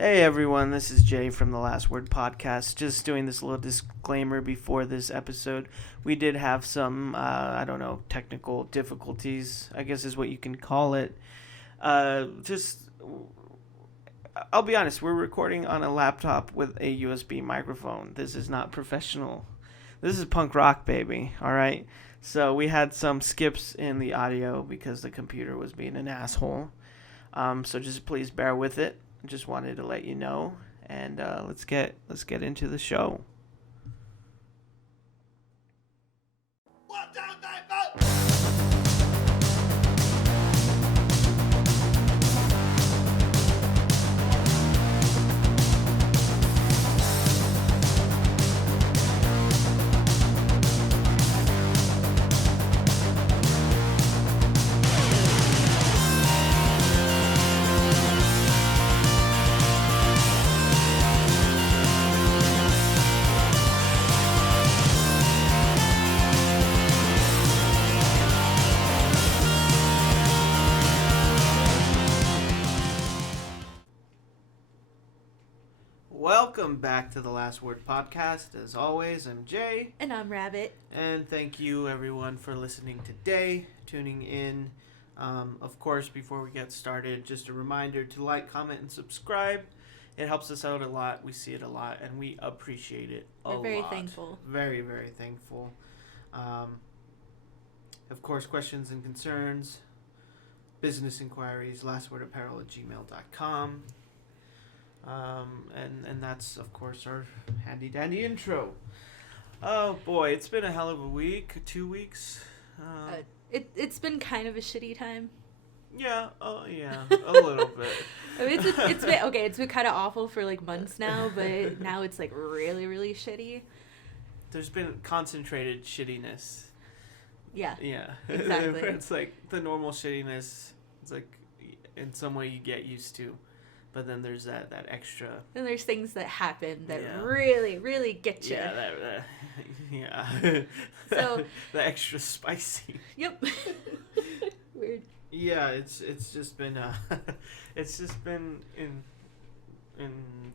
Hey everyone, this is Jay from the Last Word Podcast. Just doing this little disclaimer before this episode. We did have some, technical difficulties, I guess is what you can call it. I'll be honest, we're recording on a laptop with a USB microphone. This is not professional. This is punk rock, baby, alright? So we had some skips in the audio because the computer was being an asshole. So just please bear with it. Just wanted to let you know, and let's get into the show. Welcome back to the Last Word Podcast. As always, I'm Jay. And I'm Rabbit. And thank you, everyone, for listening today, tuning in. Of course, before we get started, just a reminder to like, comment, and subscribe. It helps us out a lot. We see it a lot, and we appreciate it a lot. We're very thankful. Very, very thankful. Of course, questions and concerns, business inquiries, lastwordapparel@gmail.com. And that's, of course, our handy-dandy intro. Oh, boy, it's been a hell of a week, 2 weeks. It's been kind of a shitty time. Yeah, a little bit. I mean, it's been kind of awful for, like, months now, but now it's, like, really, really shitty. There's been concentrated shittiness. Yeah. Yeah. Exactly. It's, like, the normal shittiness, it's, like, in some way you get used to. But then there's that extra. Then there's things that happen that really, really get you. Yeah, So the extra spicy. Yep. Weird. Yeah, it's just been in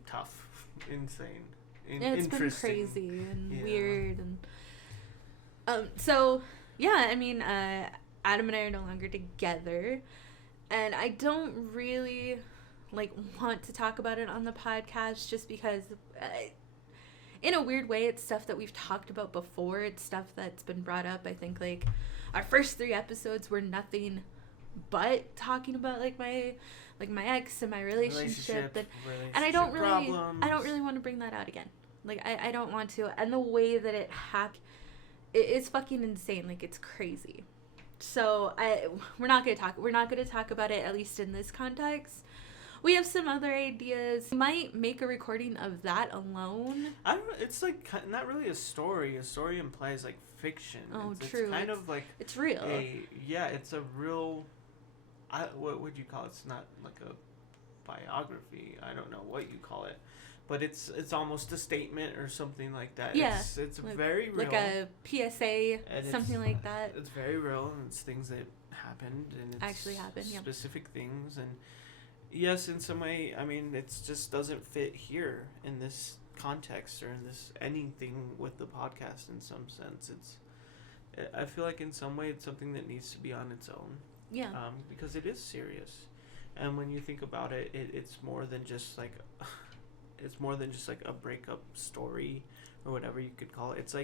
tough, insane, It's been crazy and weird and so yeah, I mean, Adam and I are no longer together, and I don't really want to talk about it on the podcast just because in a weird way it's stuff that we've talked about before. It's stuff that's been brought up. I think our first 3 episodes were nothing but talking about my ex and my relationship and I don't really want to bring that out again. I don't want to, and the way that it happened, it is fucking insane. It's crazy. So we're not going to talk about it, at least in this context. We have some other ideas. We might make a recording of that alone. It's not really a story. A story implies fiction. Oh, true. It's kind of it's real. It's a real. What would you call it? It's not like a biography. I don't know what you call it, but it's almost a statement or something like that. Yeah, it's very real. Like a PSA, something like that. It's very real, and it's things that happened, and it's actually happened. Yeah. Specific things and. Yes, in some way, I mean, it just doesn't fit here in this context or in this anything with the podcast in some sense. I feel like in some way it's something that needs to be on its own. Yeah. Because it is serious. And when you think about it, it's more than just a breakup story or whatever you could call it. It's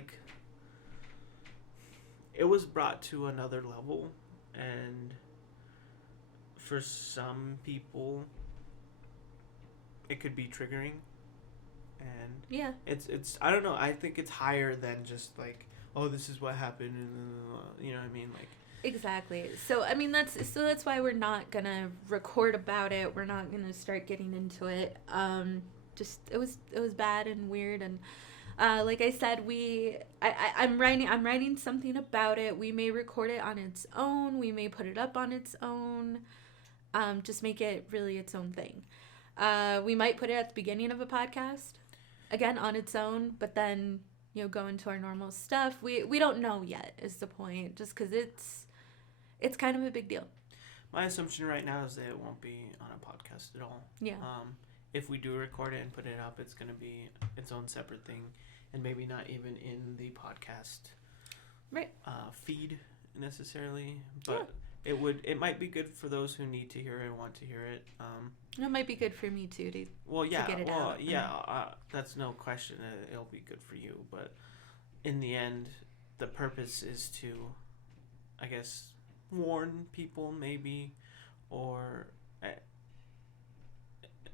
it was brought to another level, and for some people it could be triggering, and yeah, it's I don't know, I think it's higher than just this is what happened, and you know what I mean, exactly. So I mean that's why we're not gonna record about it. We're not gonna start getting into it. Just it was bad and weird, and like I said, I'm writing something about it. We may record it on its own. We may put it up on its own. Just make it really its own thing. We might put it at the beginning of a podcast, again, on its own, but then, go into our normal stuff. We don't know yet, is the point, just because it's kind of a big deal. My assumption right now is that it won't be on a podcast at all. Yeah. if we do record it and put it up, it's going to be its own separate thing, and maybe not even in the podcast feed necessarily, but it might be good for those who need to hear it and want to hear it. It might be good for me too to get it out. That's no question. It'll be good for you, but in the end, the purpose is to, I guess, warn people maybe, or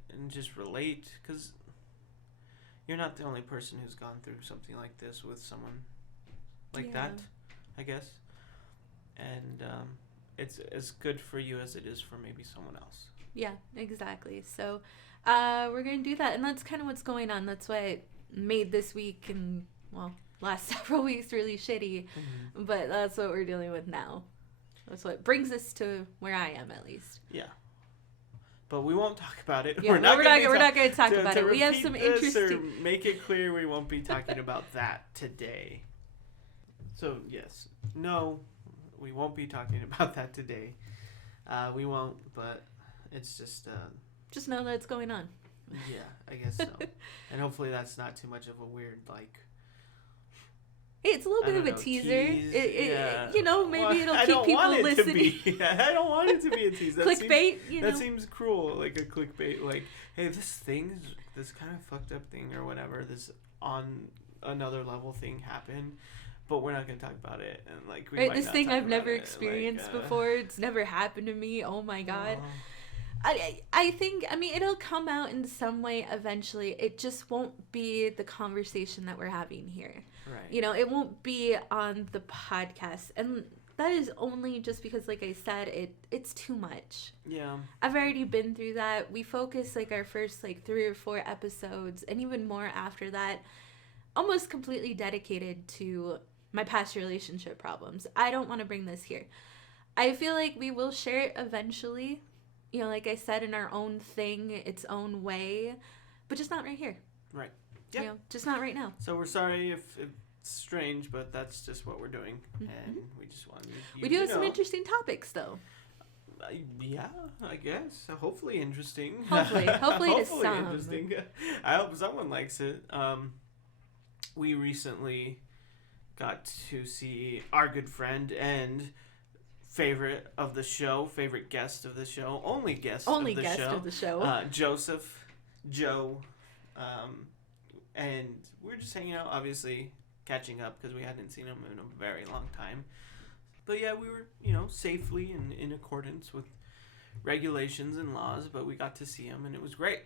and just relate, because you're not the only person who's gone through something like this with someone like that, I guess. And it's as good for you as it is for maybe someone else. Yeah, exactly. So we're going to do that. And that's kind of what's going on. That's why I made this week and, last several weeks really shitty. Mm-hmm. But that's what we're dealing with now. That's what brings us to where I am, at least. Yeah. But we won't talk about it. Yeah, we're not going to talk about it. We have some interesting... Or make it clear we won't be talking about that today. So, yes. No, we won't be talking about that today. We won't, but it's just... just know that it's going on. Yeah, I guess so. And hopefully that's not too much of a weird, Hey, it's a little bit of a teaser. Maybe it'll keep people listening. I don't want it to be a teaser. Clickbait, That seems cruel, like a clickbait. Like, hey, this kind of fucked up thing or whatever, this on another level thing happened, but we're not going to talk about it. And we might this not thing talk I've about never it. experienced before. It's never happened to me. Oh my God. I think, it'll come out in some way eventually. It just won't be the conversation that we're having here. Right. It won't be on the podcast. And that is only just because, like I said, it's too much. Yeah. I've already been through that. We focus, our first, 3 or 4 episodes, and even more after that, almost completely dedicated to my past relationship problems. I don't want to bring this here. I feel like we will share it eventually. Like I said, in our own thing, its own way, but just not right here. Right. Yeah. Just not right now. So we're sorry if it's strange, but that's just what we're doing, and we just want you. We do have some interesting topics, though. Yeah, I guess. Hopefully interesting. Hopefully to some. Interesting. I hope someone likes it. We recently got to see our good friend and favorite guest of the show, only guest of the show, Joseph, Joe, and we're just hanging out, obviously catching up because we hadn't seen him in a very long time. But yeah, we were, safely and in accordance with regulations and laws, but we got to see him and it was great.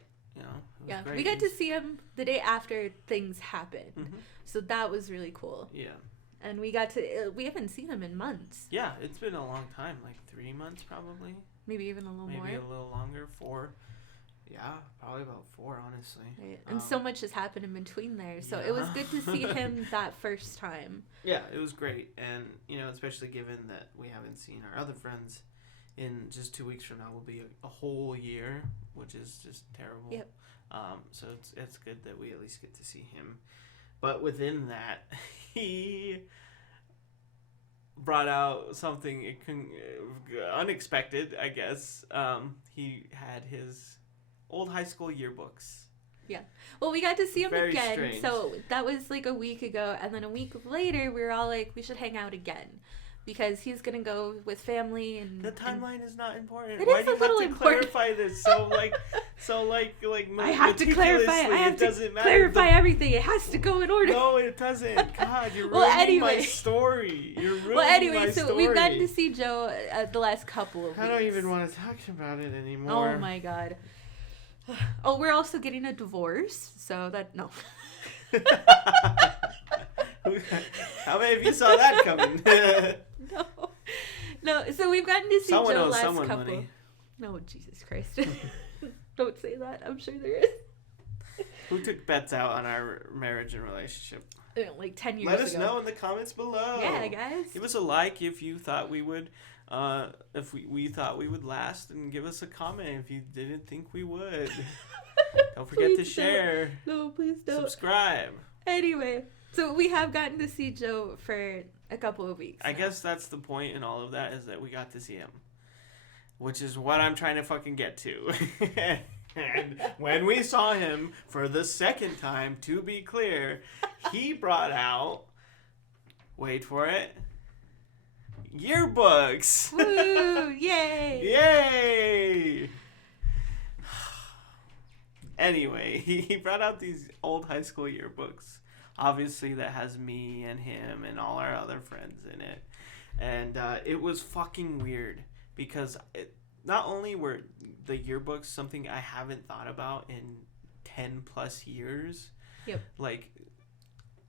Great. We got to see him the day after things happened, so that was really cool. Yeah. And we haven't seen him in months. Yeah, it's been a long time, 3 months probably. Maybe even a little more. Maybe a little longer, 4. Yeah, probably about 4, honestly. Right. And so much has happened in between there. So it was good to see him that first time. Yeah, it was great. And, especially given that we haven't seen our other friends in just 2 weeks from now will be a whole year, which is just terrible. Yep. So it's good that we at least get to see him. But within that, he brought out something unexpected, I guess. He had his old high school yearbooks. Yeah. Well, we got to see him Very again. Strange. So that was a week ago. And then a week later, we were all we should hang out again. Because he's going to go with family and... The timeline is not important. Why do you have to clarify this? I have to clarify. I have to clarify everything. It has to go in order. No, it doesn't. God, you're ruining my story. You're ruining my story. We've gotten to see Joe the last couple of weeks. I don't even want to talk about it anymore. Oh, my God. Oh, we're also getting a divorce. So no. How many of you saw that coming? No. So we've gotten to see someone Joe owes last someone couple. Money. No, Jesus Christ! Don't say that. I'm sure there is. Who took bets out on our marriage and relationship? 10 years ago. Let us know in the comments below. Yeah, guys. Give us a like if you thought we would. If we thought we would last, and give us a comment if you didn't think we would. Don't forget to share. No, please don't. Subscribe. Anyway. So we have gotten to see Joe for a couple of weeks. I guess that's the point in all of that, is that we got to see him. Which is what I'm trying to fucking get to. And when we saw him for the second time, to be clear, he brought out, wait for it, yearbooks. Woo! Yay! Yay! Anyway, he brought out these old high school yearbooks. Obviously, that has me and him and all our other friends in it. And it was fucking weird because not only were the yearbooks something I haven't thought about in 10 plus years. Yep. Like,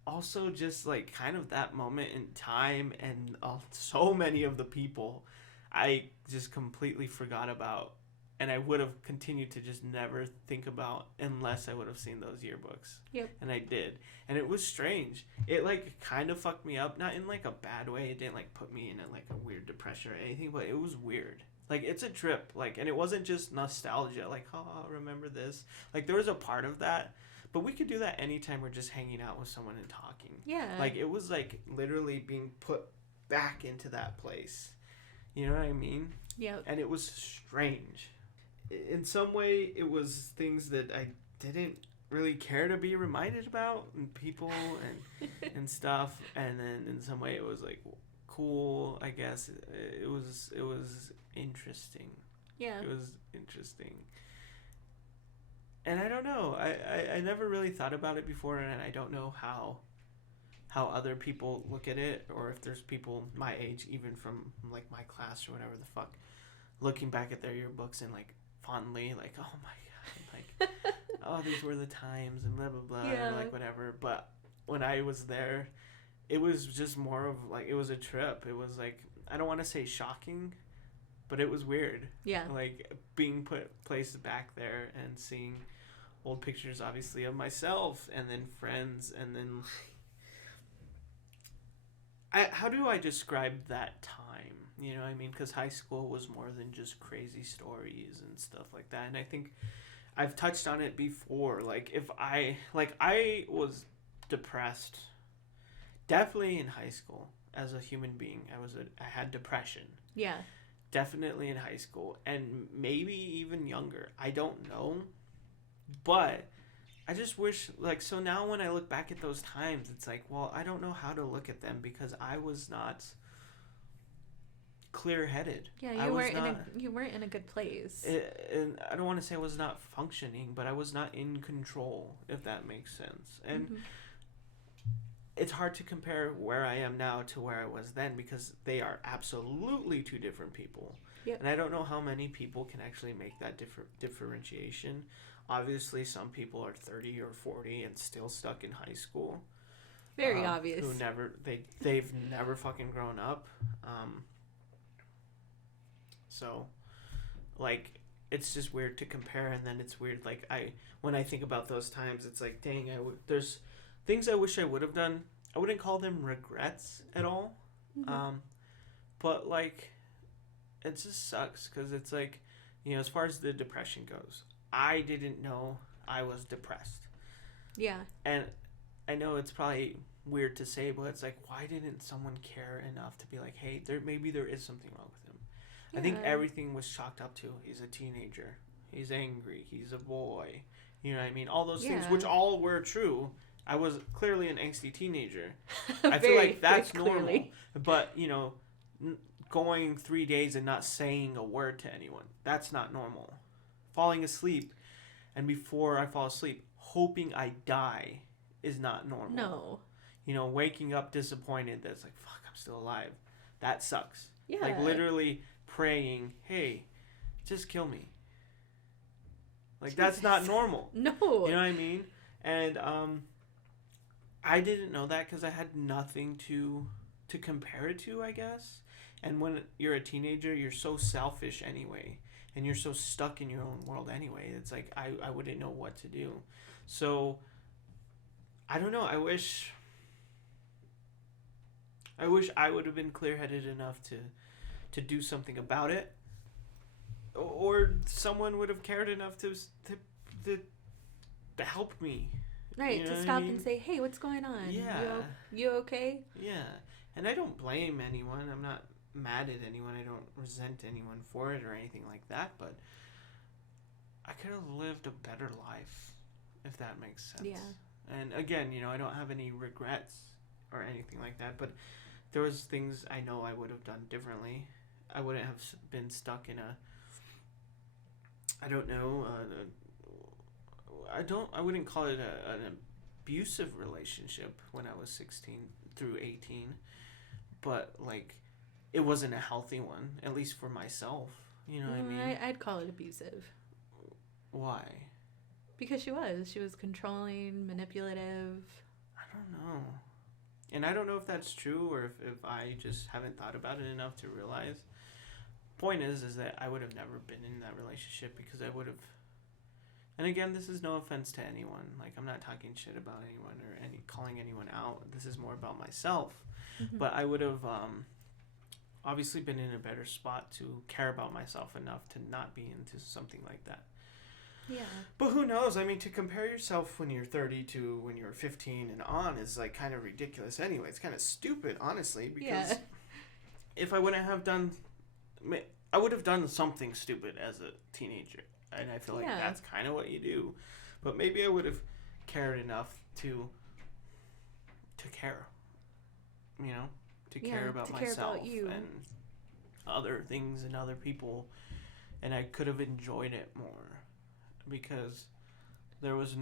also just like kind of that moment in time, and so many of the people I just completely forgot about, and I would have continued to just never think about unless I would have seen those yearbooks. Yep. And I did, and it was strange. It like kind of fucked me up, not in like a bad way. It didn't like put me in like a weird depression or anything, but it was weird. Like, it's a trip, like, and it wasn't just nostalgia, like, oh, remember this. Like, there was a part of that. But we could do that anytime we're just hanging out with someone and talking. Yeah. Like, it was, like, literally being put back into that place. You know what I mean? Yeah. And it was strange. In some way, it was things that I didn't really care to be reminded about, and people and stuff. And then in some way, it was, like, cool, I guess. It was interesting. Yeah. It was interesting. And I don't know. I never really thought about it before, and I don't know how other people look at it, or if there's people my age, even from like my class or whatever the fuck, looking back at their yearbooks and like fondly, like, oh my god, like, oh, these were the times and blah blah blah, Yeah. or like whatever. But when I was there, it was just more of like, it was a trip. It was like, I don't want to say shocking, but it was weird. Yeah. Like being placed back there and seeing old pictures, obviously, of myself and then friends, and then how do I describe that time? You know what I mean? Because high school was more than just crazy stories and stuff like that. And I think I've touched on it before. Like, I was depressed, definitely in high school as a human being. I had depression. Yeah. Definitely in high school, and maybe even younger. I don't know. But I just wish, like, so now when I look back at those times, it's like, well, I don't know how to look at them because I was not clear-headed. Yeah, you weren't in a good place. And I don't want to say I was not functioning, but I was not in control, if that makes sense. And it's hard to compare where I am now to where I was then, because they are absolutely two different people. Yep. And I don't know how many people can actually make that differentiation. Obviously, some people are 30 or 40 and still stuck in high school. Very obvious. Who they've never fucking grown up. So, like, it's just weird to compare, and then it's weird, like, when I think about those times, it's like, dang, there's things I wish I would have done. I wouldn't call them regrets at all. But, like, it just sucks, because it's like, you know, as far as the depression goes, I didn't know I was depressed. Yeah. And I know it's probably weird to say, but it's like, why didn't someone care enough to be like, hey, maybe there is something wrong with him? Yeah. I think everything was chalked up to, he's a teenager, he's angry, he's a boy, you know what I mean? All those things, which all were true. I was clearly an angsty teenager. I feel like that's normal. But, you know, going 3 days and not saying a word to anyone, that's not normal. Falling asleep, and before I fall asleep, hoping I die is not normal. No. You know, waking up disappointed that's like, fuck, I'm still alive. That sucks. Yeah. Like, literally praying, hey, just kill me. Like, Jesus. That's not normal. No. You know what I mean? And I didn't know that because I had nothing to compare it to, I guess. And when you're a teenager, you're so selfish anyway. And you're so stuck in your own world anyway. It's like, I wouldn't know what to do. So, I don't know. I wish I would have been clear-headed enough to do something about it. Or someone would have cared enough to help me. Right, you know to stop and say, hey, what's going on? Yeah. You okay? Yeah. And I don't blame anyone. I'm not mad at anyone. I don't resent anyone for it or anything like that, but I could have lived a better life, if that makes sense. Yeah. And again, I don't have any regrets or anything like that, but there was things I know I would have done differently. I wouldn't have been stuck in I don't know, I wouldn't call it an abusive relationship when I was 16 through 18, but like it wasn't a healthy one, at least for myself. You know what I mean? I'd call it abusive. Why? Because she was controlling, manipulative. I don't know. And I don't know if that's true or if I just haven't thought about it enough to realize. Point is that I would have never been in that relationship because I would have. And again, this is no offense to anyone. Like, I'm not talking shit about anyone or calling anyone out. This is more about myself. Mm-hmm. But I would have obviously been in a better spot to care about myself enough to not be into something like that. Yeah. But who knows? I mean, to compare yourself when you're 30 to when you're 15 and on is like kind of ridiculous anyway. It's kind of stupid, honestly, because if I wouldn't have I would have done something stupid as a teenager. And I feel like that's kind of what you do. But maybe I would have cared enough to care. To care about myself care about you. And other things and other people. And I could have enjoyed it more. Because there was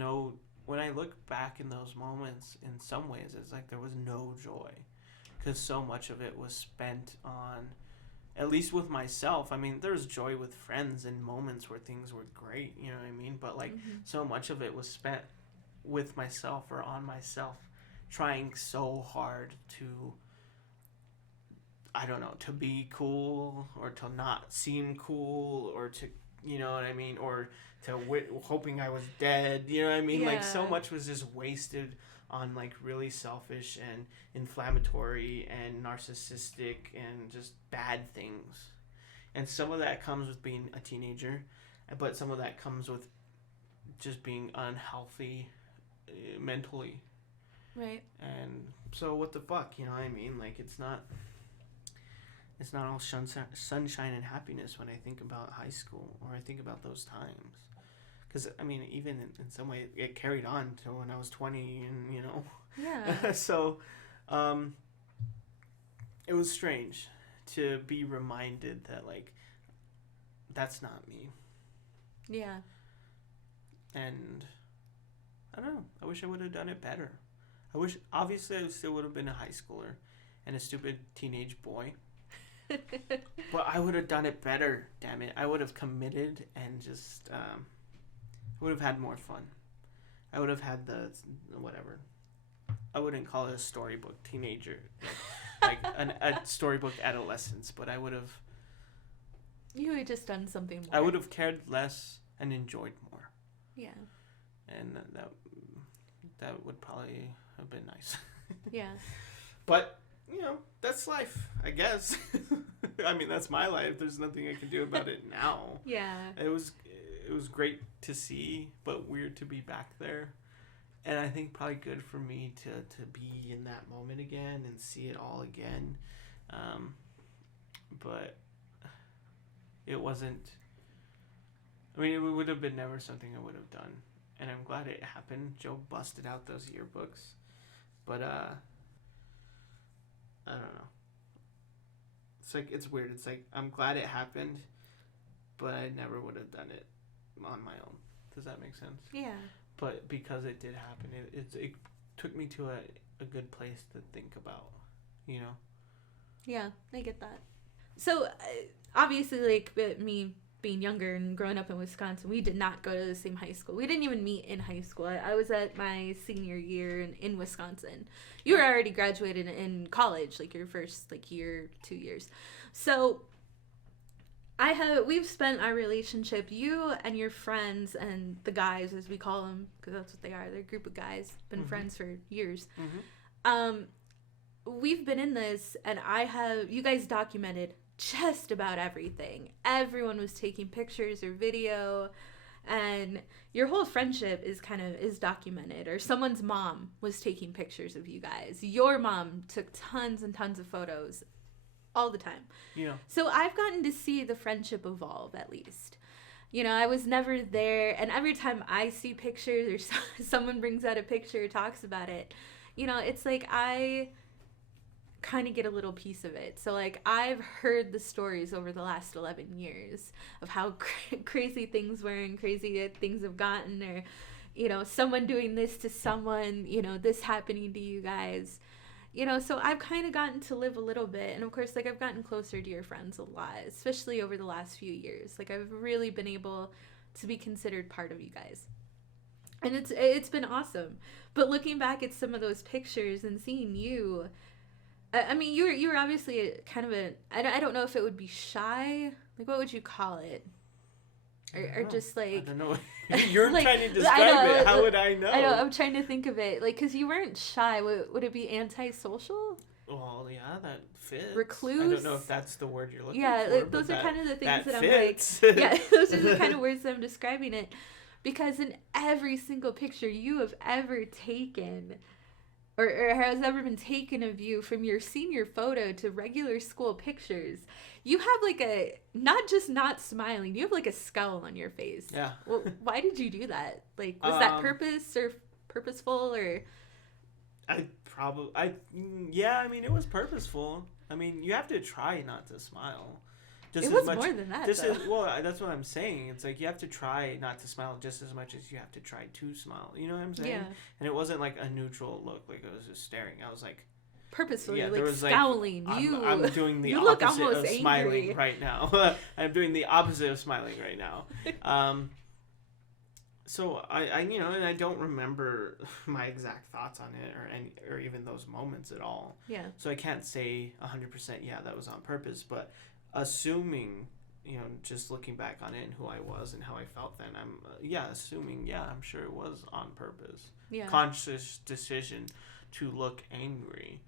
when I look back in those moments, in some ways, it's like there was no joy. Because so much of it was spent on, at least with myself. I mean, there's joy with friends and moments where things were great, you know what I mean? But like, so much of it was spent with myself or on myself, trying so hard to, I don't know, to be cool or to not seem cool or to, you know what I mean? Or to hoping I was dead, you know what I mean? Like, so much was just wasted on, like, really selfish and inflammatory and narcissistic and just bad things. And some of that comes with being a teenager, but some of that comes with just being unhealthy mentally. Right. And so what the fuck, you know what I mean? Like, it's not all sunshine and happiness when I think about high school or I think about those times. Because, I mean, even in some way, it carried on to when I was 20 and, Yeah. So, it was strange to be reminded that, like, that's not me. Yeah. And, I don't know. I wish I would have done it better. Obviously, I still would have been a high schooler and a stupid teenage boy. But I would have done it better, damn it. I would have committed and just, would have had more fun. I would have had whatever. I wouldn't call it a storybook teenager, like a storybook adolescence, but I would have. You would have just done something more. I would have cared less and enjoyed more. Yeah. And that would probably have been nice. Yeah. But, that's life, I guess. I mean, that's my life. There's nothing I can do about it now. Yeah. It was great to see, but weird to be back there. And I think probably good for me to be in that moment again and see it all again. But it wasn't... I mean, it would have been never something I would have done. And I'm glad it happened. Joe busted out those yearbooks. But, I don't know. It's weird. It's like, I'm glad it happened, but I never would have done it on my own. Does that make sense? Yeah. But because it did happen, it took me to a good place to think about, Yeah, I get that. So, obviously, like, me being younger and growing up in Wisconsin, we did not go to the same high school. We didn't even meet in high school. I was at my senior year in Wisconsin. You were already graduated in college, like your first year, 2 years. So we've spent our relationship, you and your friends and the guys, as we call them, because that's what they are. They're a group of guys, been friends for years. We've been in this, and you guys documented just about everything. Everyone was taking pictures or video, and your whole friendship is documented. Or someone's mom was taking pictures of you guys. Your mom took tons and tons of photos all the time. Yeah. So I've gotten to see the friendship evolve, at least. You know, I was never there. And every time I see pictures or someone brings out a picture or talks about it, you know, it's like I kind of get a little piece of it. So, like, I've heard the stories over the last 11 years of how crazy things were and crazy things have gotten, or, you know, someone doing this to someone, you know, this happening to you guys. You know, so I've kind of gotten to live a little bit. And of course, like, I've gotten closer to your friends a lot, especially over the last few years. Like, I've really been able to be considered part of you guys. And it's been awesome. But looking back at some of those pictures and seeing you, I mean, you were obviously kind of I don't know if it would be shy. Like, what would you call it? Or just like... I don't know. You're like, trying to describe it. How would I know? I know. I'm trying to think of it. Like, because you weren't shy. Would it be antisocial? Well, yeah, that fits. Recluse? I don't know if that's the word you're looking for. Yeah, like, those are kind of the things that fits. I'm like... Yeah, those are the kind of words that I'm describing it. Because in every single picture you have ever taken... Or has ever been taken of you, from your senior photo to regular school pictures, you have like a, not just not smiling, you have like a scowl on your face. Yeah. Well, why did you do that? Like, was that purposeful or? Yeah, I mean, it was purposeful. I mean, you have to try not to smile. Just it was more than that. That's what I'm saying. It's like you have to try not to smile just as much as you have to try to smile. You know what I'm saying? Yeah. And it wasn't like a neutral look, like I was just staring. I was like, purposefully, yeah, like scowling. Like, I'm doing the opposite of angry. Smiling right now. I'm doing the opposite of smiling right now. So I you know, and I don't remember my exact thoughts on it or even those moments at all. Yeah. So I can't say 100%. Yeah, that was on purpose, but. Assuming, you know, just looking back on it and who I was and how I felt then, I'm sure it was on purpose. Yeah. Conscious decision to look angry.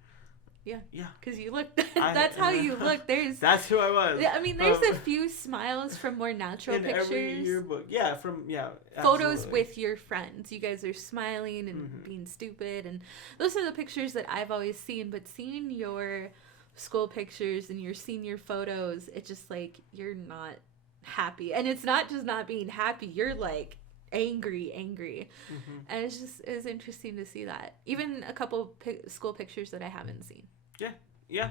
Yeah. Yeah. Because you look, that's how you look. That's who I was. I mean, there's a few smiles from more natural in pictures. Every yearbook. Yeah, photos absolutely. with your friends. You guys are smiling and being stupid. And those are the pictures that I've always seen. But seeing your school pictures and your senior photos, it's just like you're not happy, and it's not just not being happy, you're like angry, and it's interesting to see that. Even a couple school pictures that I haven't seen. Yeah.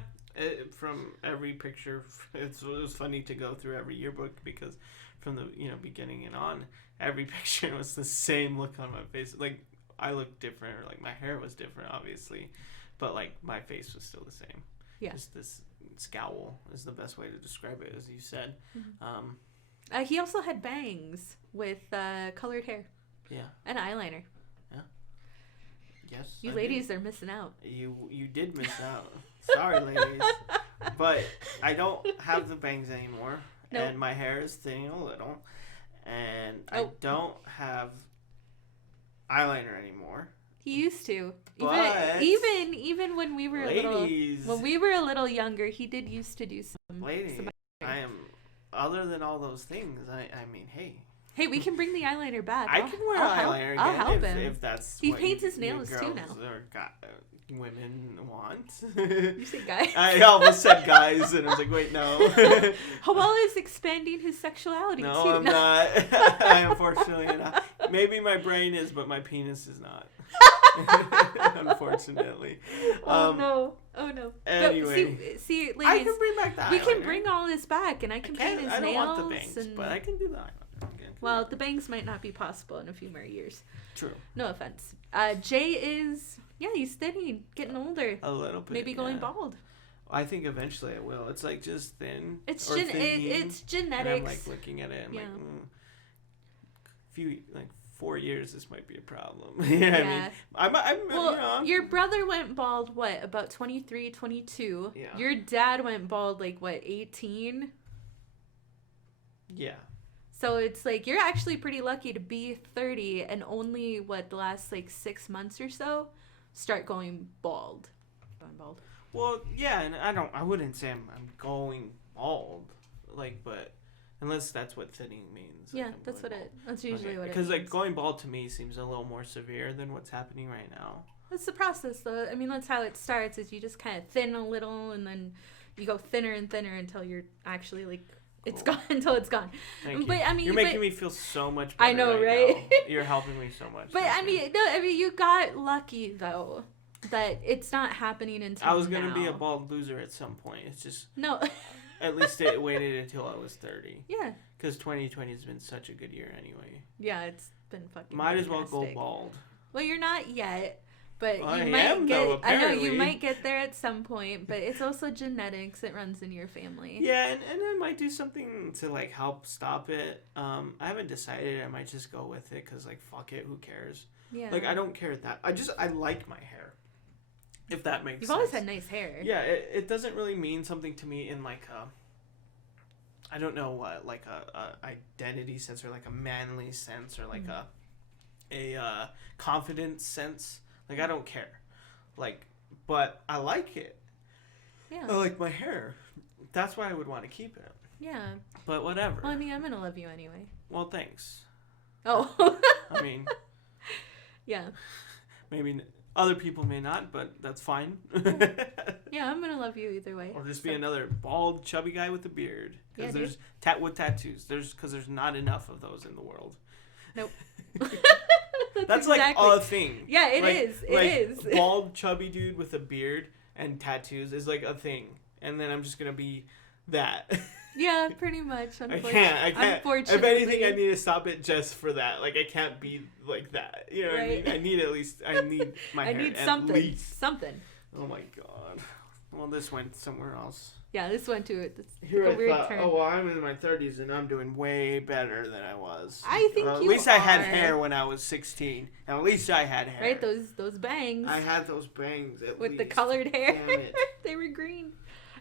From every picture, it was funny to go through every yearbook, because from the beginning and on, every picture was the same look on my face. Like, I looked different, or like my hair was different, obviously, but like my face was still the same. Yeah. Just this scowl is the best way to describe it, as you said. Mm-hmm. He also had bangs with colored hair. Yeah. And eyeliner. Yeah. Yes. You ladies are missing out. You did miss out. Sorry, ladies. But I don't have the bangs anymore. Nope. And my hair is thinning a little. And I don't have eyeliner anymore. He used to. But Even when we were ladies, a little younger, he did used to do some. Ladies, I am. Other than all those things, I mean, hey. Hey, we can bring the eyeliner back. I can wear eyeliner again. I'll help him if that's he what paints his nails too now. Or women want. You say guys? I almost said guys, and I was like, wait, no. Howell is expanding his sexuality too. No, I'm not. I unfortunately not. Maybe my brain is, but my penis is not. Unfortunately. Oh no. Anyway. See, ladies, I can bring back the eyeliner. We can bring all this back, and I can paint his nails. I don't want the bangs, but I can do the eyeliner. Well, the bangs might not be possible in a few more years. True. No offense. Jay is, he's thinning, getting older. A little bit. Maybe going bald. I think eventually it will. It's like just thin. It's genetics. And I'm like looking at it and like 4 years, this might be a problem. Yeah. I mean, your brother went bald, what, about 23, 22? Yeah. Your dad went bald, like, what, 18? Yeah. So it's like, you're actually pretty lucky to be 30 and only, the last, 6 months or so, start going bald. Well, yeah, and I wouldn't say I'm going bald, but... Unless that's what thinning means. Yeah, that's usually what it means. Because going bald to me seems a little more severe than what's happening right now. That's the process, though. I mean, that's how it starts, is you just kind of thin a little, and then you go thinner and thinner until you're actually, It's gone until it's gone. Thank but you. I mean, you're making me feel so much better. I know, right? You're helping me so much. But I mean, you got lucky though that it's not happening until I was gonna now. be a bald loser at some point. It's just no. At least it waited until I was 30. Yeah. Because 2020 has been such a good year anyway. Yeah, it's been fucking. Might fantastic. as well go bald. Well, you're not yet. But well, you I might am, get. though, I know you might get there at some point, but it's also genetics. It runs in your family. Yeah, and I might do something to like help stop it. I haven't decided. I might just go with it because like fuck it, who cares? Yeah. Like I don't care that. I like my hair. If that makes sense. You've always had nice hair. Yeah, it doesn't really mean something to me in like I don't know what, like a identity sense or like a manly sense or like a confidence sense. Like I don't care, like, but I like it. Yeah. I like my hair. That's why I would want to keep it. Yeah. But whatever. Well, I mean, I'm gonna love you anyway. Well, thanks. Oh. I mean. Yeah. Maybe other people may not, but that's fine. Yeah, I'm gonna love you either way. Or just be another bald, chubby guy with a beard. Because Yeah, there's with tattoos. Because there's not enough of those in the world. Nope. That's exactly. Like a thing. Yeah, it like, is. It like is. Bald, chubby dude with a beard and tattoos is like a thing. And then I'm just going to be that. Yeah, pretty much. I can't. Unfortunately. If anything, I need to stop it just for that. Like, I can't be like that. You know what I mean? I need my hair. I need something. At least. Something. Oh my god. Well, this went somewhere else. Yeah, this went to it. Here I thought, oh, well, I'm in my 30s and I'm doing way better than I was. I think at you least I had are. hair when I was 16. And at least I had hair. Right, those bangs. I had those bangs at with least. the colored hair. Damn it. They were green.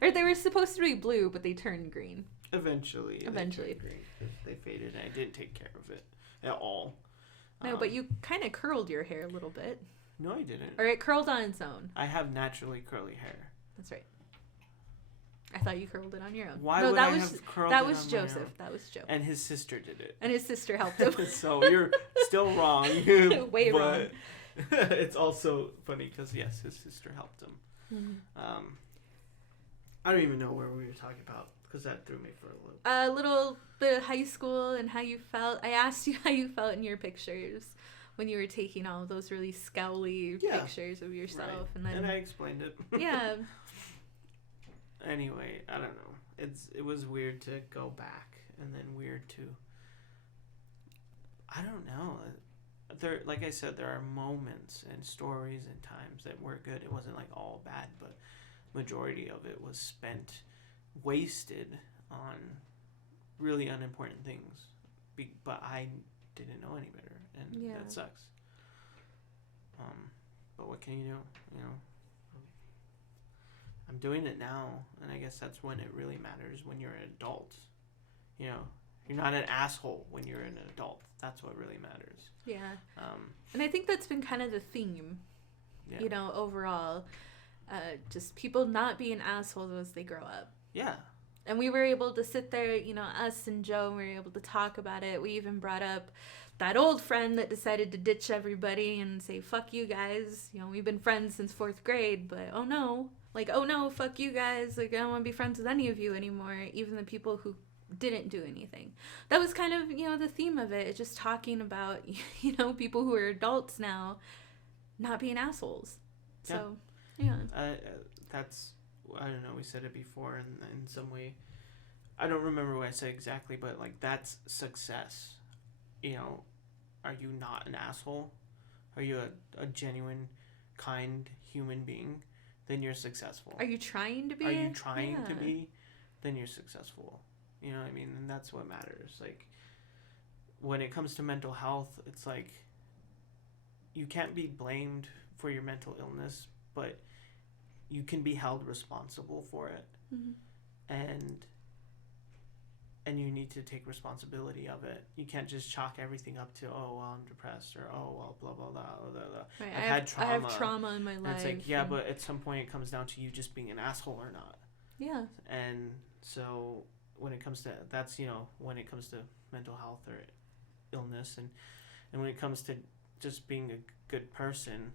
Or they were supposed to be blue, but they turned green. Eventually. They faded and I didn't take care of it at all. No, but you kind of curled your hair a little bit. No, I didn't. Or it curled on its own. I have naturally curly hair. That's right. I thought you curled it on your own. Why would I have curled that it was on Joseph. my own? That was Joe. And his sister did it. And his sister helped him. So you're still wrong. Way wrong. It's also funny because, yes, his sister helped him. Mm-hmm. I don't even know where we were talking about because that threw me for a loop. A little bit of high school and how you felt. I asked you how you felt in your pictures when you were taking all those really scowly pictures of yourself. Right. And I explained it. Yeah. Anyway, I don't know. It was weird to go back and then weird to... I don't know. There, like I said, there are moments and stories and times that were good. It wasn't like all bad, but majority of it was spent wasted on really unimportant things. But I didn't know any better, and that sucks. But what can you do? You know, I'm doing it now, and I guess that's when it really matters, when you're an adult. You know, you're not an asshole when you're an adult. That's what really matters. Yeah. And I think that's been kind of the theme, you know, overall. Just people not being assholes as they grow up. Yeah. And we were able to sit there, you know, us and Joe, and we were able to talk about it. We even brought up that old friend that decided to ditch everybody and say, fuck you guys. You know, we've been friends since 4th grade, but oh no. Like, oh no, fuck you guys. Like, I don't want to be friends with any of you anymore, even the people who didn't do anything. That was kind of, you know, the theme of it. It's just talking about, you know, people who are adults now not being assholes. So, yeah. That's, I don't know, we said it before in some way. I don't remember what I said exactly, but like that's success. You know, are you not an asshole? Are you a genuine, kind human being? Then you're successful. Are you trying to be? Are you trying to be? Then you're successful. You know what I mean? And that's what matters. Like, when it comes to mental health, it's like you can't be blamed for your mental illness, but you can be held responsible for it. Mm-hmm. And you need to take responsibility of it. You can't just chalk everything up to, oh, well, I'm depressed, or oh, well, blah, blah, blah, blah, blah. Right. I have trauma in my life. And it's like, yeah, but at some point it comes down to you just being an asshole or not. Yeah. And so when it comes to, that's, you know, when it comes to mental health or illness, and when it comes to just being a good person,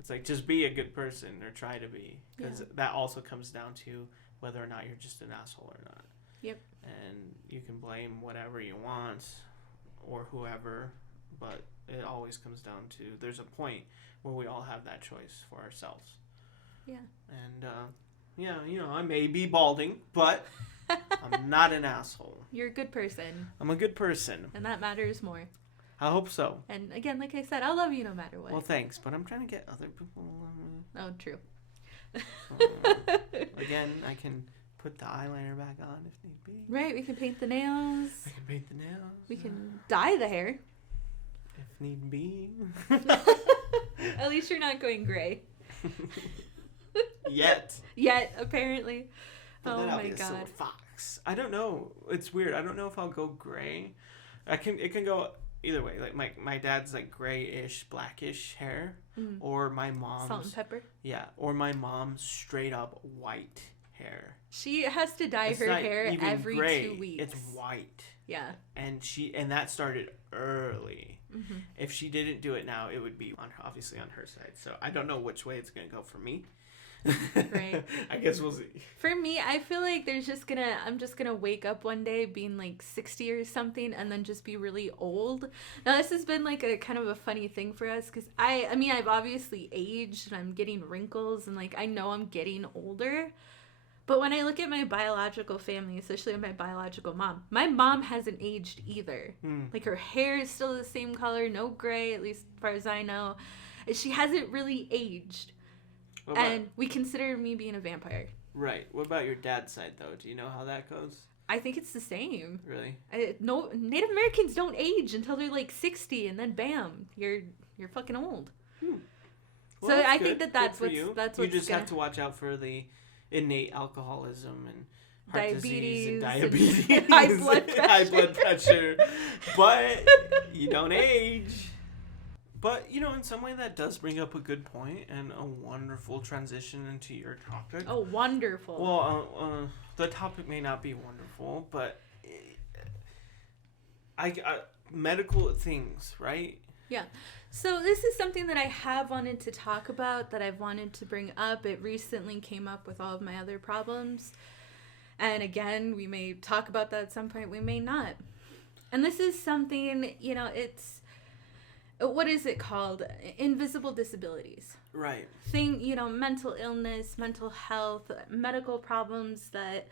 it's like, just be a good person, or try to be, because that also comes down to whether or not you're just an asshole or not. Yep. And you can blame whatever you want or whoever, but it always comes down to there's a point where we all have that choice for ourselves. Yeah. And, I may be balding, but I'm not an asshole. You're a good person. I'm a good person. And that matters more. I hope so. And again, like I said, I'll love you no matter what. Well, thanks, but I'm trying to get other people to love me. Oh, true. Again, I can put the eyeliner back on if need be. Right, we can paint the nails. I can paint the nails. We can dye the hair. If need be. At least you're not going gray. Yet, apparently. But oh then I'll my be a god. silver fox. I don't know. It's weird. I don't know if I'll go gray. It can go either way. Like my dad's like grayish, blackish hair, or my mom's salt and pepper. Yeah, or my mom's straight up white hair. She has to dye her hair every gray. 2 weeks. It's white. Yeah. And that started early. Mm-hmm. If she didn't do it now, it would be obviously on her side. So I don't know which way it's gonna go for me. Right. I guess we'll see. For me, I feel like I'm just gonna wake up one day being like 60 or something and then just be really old. Now this has been like a kind of a funny thing for us because I mean I've obviously aged and I'm getting wrinkles and like I know I'm getting older. But when I look at my biological family, especially my biological mom, my mom hasn't aged either. Like her hair is still the same color, no gray, at least as far as I know. She hasn't really aged. And we consider me being a vampire. Right. What about your dad's side, though? Do you know how that goes? I think it's the same. Really? No, Native Americans don't age until they're like 60, and then bam, you're fucking old. Well, so I think that's what's you just have to watch out for the innate alcoholism and heart disease and diabetes, and high blood pressure. High blood pressure. But you don't age. But, in some way that does bring up a good point and a wonderful transition into your topic. Oh, wonderful. Well, the topic may not be wonderful, but I medical things, right? Yeah. So this is something that I have wanted to talk about, that I've wanted to bring up. It recently came up with all of my other problems. And again, we may talk about that at some point, we may not. And this is something, it's... What is it called? Invisible disabilities. Right. Mental illness, mental health, medical problems that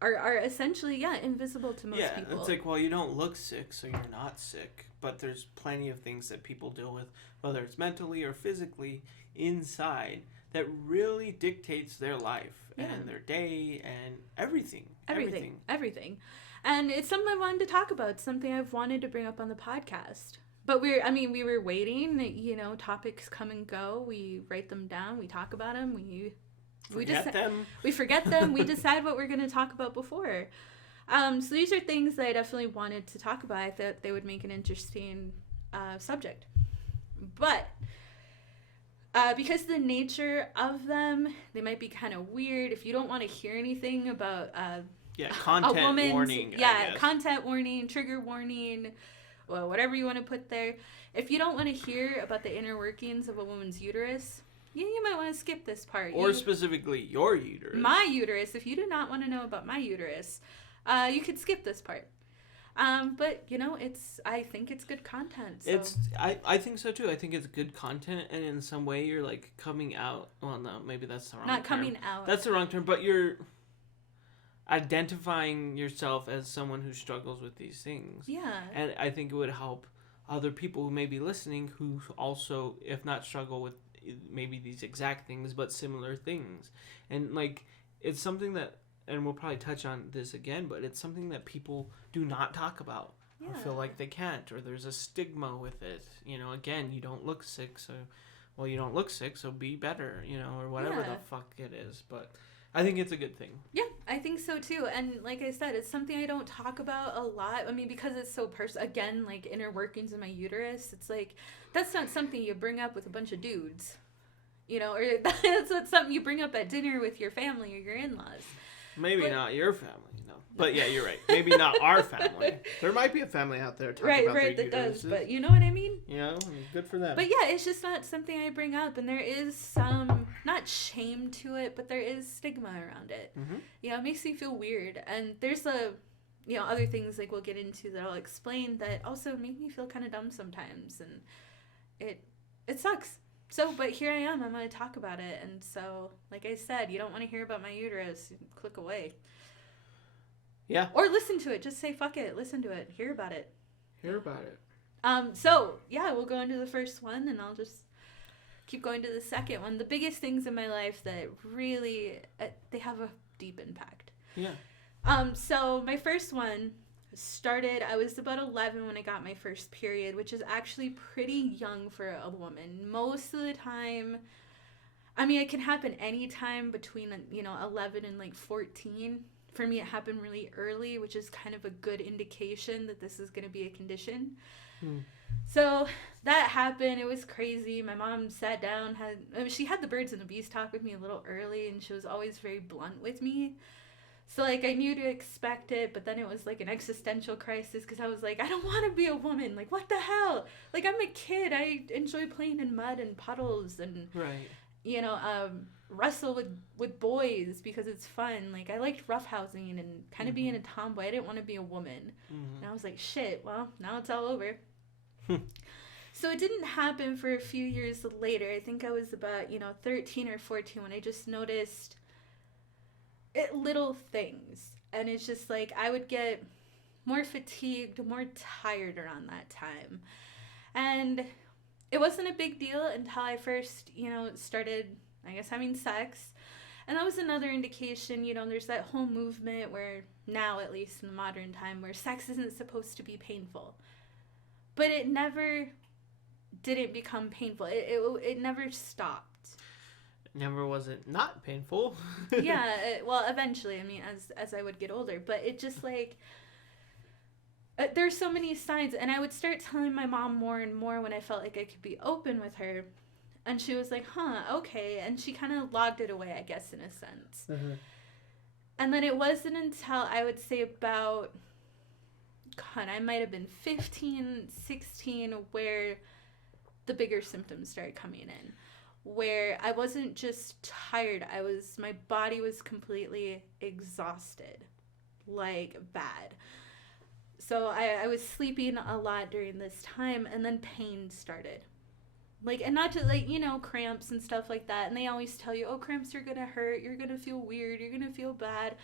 are essentially, invisible to most people. Yeah, it's like, well, you don't look sick, so you're not sick. But there's plenty of things that people deal with, whether it's mentally or physically, inside, that really dictates their life and their day and everything. Everything. And it's something I wanted to talk about. It's something I've wanted to bring up on the podcast. But we were waiting, topics come and go. We write them down. We talk about them. We forget them. We decide what we're going to talk about before. So these are things that I definitely wanted to talk about. I thought they would make an interesting subject. But because the nature of them, they might be kind of weird. If you don't want to hear anything about content warning. Content warning, trigger warning, well, whatever you want to put there. If you don't want to hear about the inner workings of a woman's uterus, you might want to skip this part. Or specifically your uterus. My uterus. If you do not want to know about my uterus, you could skip this part. But I think it's good content. So. I think so too. I think it's good content, and in some way you're like coming out. Well, no, maybe that's the wrong term. Not coming out. That's the wrong term, but you're identifying yourself as someone who struggles with these things. Yeah. And I think it would help other people who may be listening who also, if not struggle with maybe these exact things, but similar things. And like, it's something that, and we'll probably touch on this again, but it's something that people do not talk about or feel like they can't, or there's a stigma with it. Again, you don't look sick, so you don't look sick, so be better, or whatever the fuck it is. But I think it's a good thing. Yeah, I think so too. And like I said, it's something I don't talk about a lot. I mean, because it's so personal. Again, like inner workings of my uterus, it's like, that's not something you bring up with a bunch of dudes, or that's not something you bring up at dinner with your family or your in-laws. Maybe not your family, no. But yeah, you're right. Maybe not our family. There might be a family out there talking about their that uteruses. does, but you know what I mean? Good for them. But yeah, it's just not something I bring up, and there is some, not shame to it, but there is stigma around it. Mm-hmm. It makes me feel weird, and there's other things like we'll get into that I'll explain that also make me feel kind of dumb sometimes, and it sucks. So, but here I am, I'm going to talk about it, and so, like I said, you don't want to hear about my uterus, click away. Yeah. Or listen to it, just say fuck it, listen to it, hear about it. So, yeah, we'll go into the first one, and I'll just keep going to the second one. The biggest things in my life that really, they have a deep impact. Yeah. So my first one started, I was about 11 when I got my first period, which is actually pretty young for a woman. Most of the time, I mean, it can happen anytime between, 11 and like 14. For me, it happened really early, which is kind of a good indication that this is going to be a condition. So that happened. It was crazy. My mom sat down, she had the birds and the bees talk with me a little early, and she was always very blunt with me. So, like, I knew to expect it, but then it was, like, an existential crisis because I was like, I don't want to be a woman. Like, what the hell? Like, I'm a kid. I enjoy playing in mud and puddles and, wrestle with boys because it's fun. Like, I liked roughhousing and kind of being a tomboy. I didn't want to be a woman. And I was like, shit, well, now it's all over. So it didn't happen for a few years later. I think I was about, 13 or 14 when I just noticed little things, and it's just like I would get more fatigued, more tired around that time, and it wasn't a big deal until I first started, I guess, having sex. And that was another indication. There's that whole movement where now, at least in the modern time, where sex isn't supposed to be painful, but it never didn't become painful. It never stopped. Never was it not painful. Yeah, well, eventually, I mean, as I would get older, but it just like, there's so many signs, and I would start telling my mom more and more when I felt like I could be open with her, and she was like, huh, okay, and she kind of logged it away, I guess, in a sense. And then it wasn't until I would say about, God, I might have been 15, 16, where the bigger symptoms started coming in. Where I wasn't just tired, my body was completely exhausted, like bad. So I was sleeping a lot during this time, and then pain started. Like, and not to, like, cramps and stuff like that. And they always tell you, oh, cramps are gonna hurt, you're gonna feel weird, you're gonna feel bad.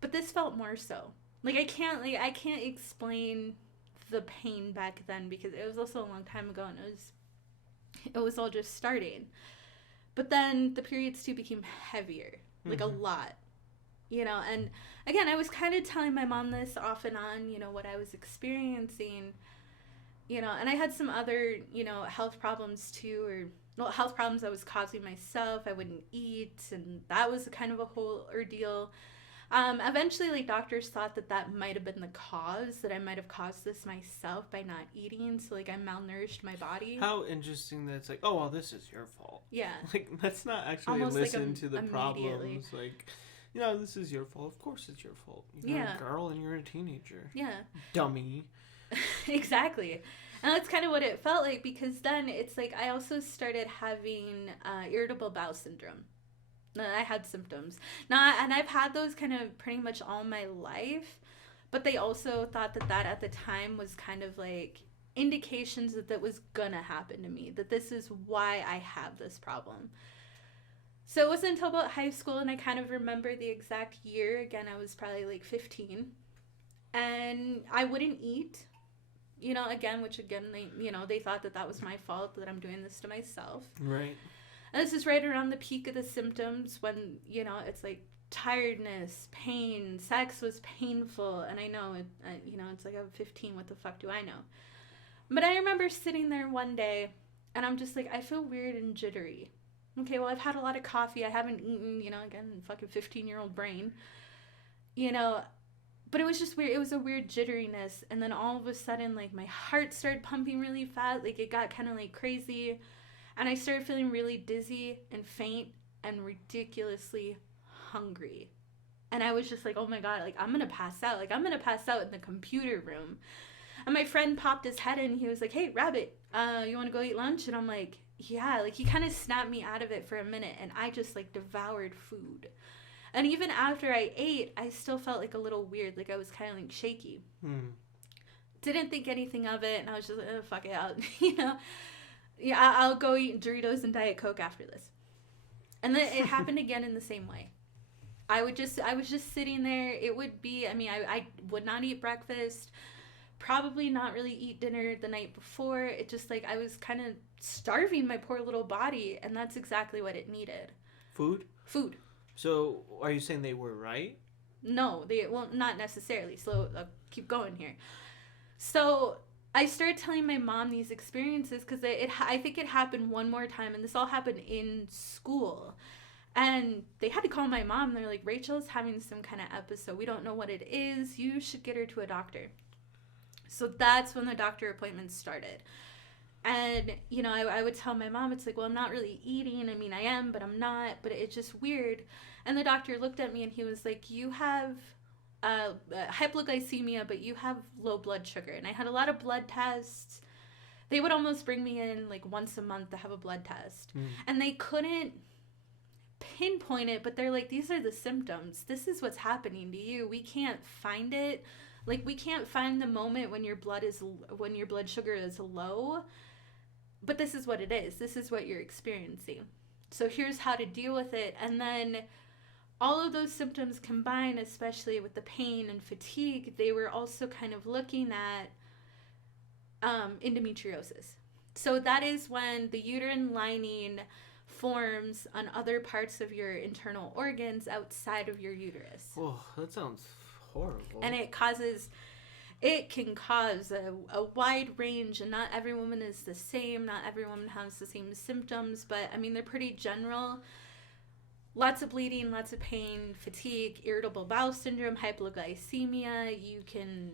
But this felt more so. Like, I can't explain the pain back then because it was also a long time ago, and it was all just starting. But then the periods too became heavier, like a lot, and again, I was kind of telling my mom this off and on, what I was experiencing, and I had some other, health problems too, health problems I was causing myself. I wouldn't eat, and that was kind of a whole ordeal. Eventually, like, doctors thought that might have been the cause, that I might have caused this myself by not eating. So, like, I malnourished my body. How interesting that it's like, oh, well, this is your fault. Yeah. Like, let's not actually almost listen to the problems. Like, this is your fault. Of course it's your fault. You're a girl and you're a teenager. Yeah. Dummy. Exactly. And that's kind of what it felt like, because then it's like I also started having irritable bowel syndrome. I had symptoms. And I've had those kind of pretty much all my life, but they also thought that at the time was kind of like indications that was gonna happen to me, that this is why I have this problem. So it wasn't until about high school, and I kind of remember the exact year. Again, I was probably like 15, and I wouldn't eat, which they thought that was my fault, that I'm doing this to myself. Right. And this is right around the peak of the symptoms when, it's like tiredness, pain, sex was painful. And I know, it's like I'm 15, what the fuck do I know? But I remember sitting there one day, and I'm just like, I feel weird and jittery. Okay, well, I've had a lot of coffee. I haven't eaten, again, fucking 15-year-old brain. But it was just weird. It was a weird jitteriness. And then all of a sudden, like, my heart started pumping really fast. Like, it got kind of, like, crazy. And I started feeling really dizzy and faint and ridiculously hungry. And I was just like, oh my God, like, I'm going to pass out. Like, I'm going to pass out in the computer room. And my friend popped his head in. He was like, hey, Rabbit, you want to go eat lunch? And I'm like, yeah. Like, he kind of snapped me out of it for a minute. And I just, like, devoured food. And even after I ate, I still felt, like, a little weird. Like, I was kind of, like, shaky. Didn't think anything of it. And I was just like, oh, fuck it out. You know? Yeah, I'll go eat Doritos and Diet Coke after this. And then it happened again in the same way. I was just sitting there. It would be, I mean, I would not eat breakfast, probably not really eat dinner the night before. It just, like, I was kind of starving my poor little body, and that's exactly what it needed. Food. So, are you saying they were right? No, well, not necessarily. So, I'll keep going here. So, I started telling my mom these experiences because I think it happened one more time, and this all happened in school. And they had to call my mom. They're like, Rachel's having some kind of episode. We don't know what it is. You should get her to a doctor. So that's when the doctor appointments started. And, you know, I would tell my mom, it's like, well, I'm not really eating. I mean, I am, but I'm not. But it's just weird. And the doctor looked at me and he was like, you have hypoglycemia, but you have low blood sugar. And I had a lot of blood tests. They would almost bring me in like once a month to have a blood test. And they couldn't pinpoint it, but they're like, these are the symptoms. This is what's happening to you. We can't find it. Like, we can't find the moment when your blood sugar is low, but this is what it is. This is what you're experiencing. So here's how to deal with it. And then all of those symptoms combined, especially with the pain and fatigue, they were also kind of looking at endometriosis. So that is when the uterine lining forms on other parts of your internal organs outside of your uterus. Oh, that sounds horrible. And it can cause a wide range, and not every woman is the same. Not every woman has the same symptoms, but I mean, they're pretty general. Lots of bleeding, lots of pain, fatigue, irritable bowel syndrome, hypoglycemia. You can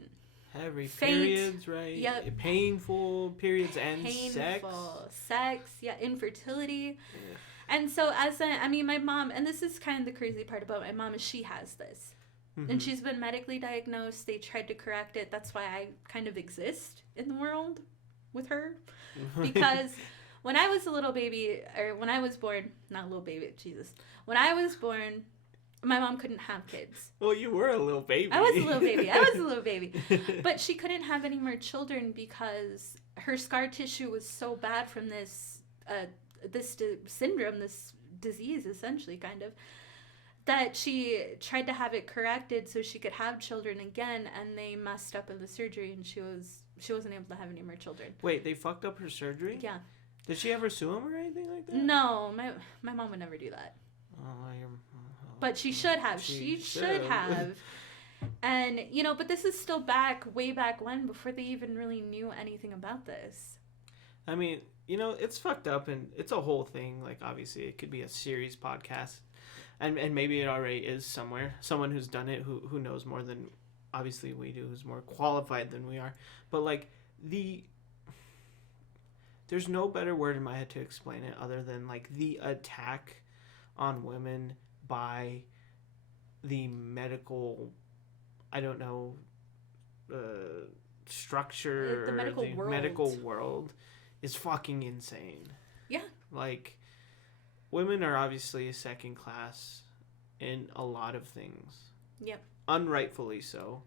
Heavy faint. Periods, right? Yep. Painful periods and sex. Sex, yeah, infertility. Yeah. And so my mom, and this is kind of the crazy part about my mom, is she has this. And she's been medically diagnosed. They tried to correct it. That's why I kind of exist in the world with her. Because when I was a little baby, or when I was born, not a little baby, Jesus. When I was born, my mom couldn't have kids. Well, you were a little baby. I was a little baby. But she couldn't have any more children because her scar tissue was so bad from this syndrome, this disease, essentially, kind of, that she tried to have it corrected so she could have children again, and they messed up in the surgery, and she wasn't able to have any more children. Wait, they fucked up her surgery? Yeah. Did she ever sue him or anything like that? No, my mom would never do that. But she should have. She should have. And, you know, but this is still way back when, before they even really knew anything about this. I mean, you know, it's fucked up, and it's a whole thing. Like, obviously, it could be a series podcast. And maybe it already is somewhere. Someone who's done it, who knows more than, obviously, we do, who's more qualified than we are. But, like, there's no better word in my head to explain it other than, like, the attack on women by the medical, I don't know, structure, the medical medical world is fucking insane. Yeah. Like, women are obviously a second class in a lot of things. Yep. Unrightfully so.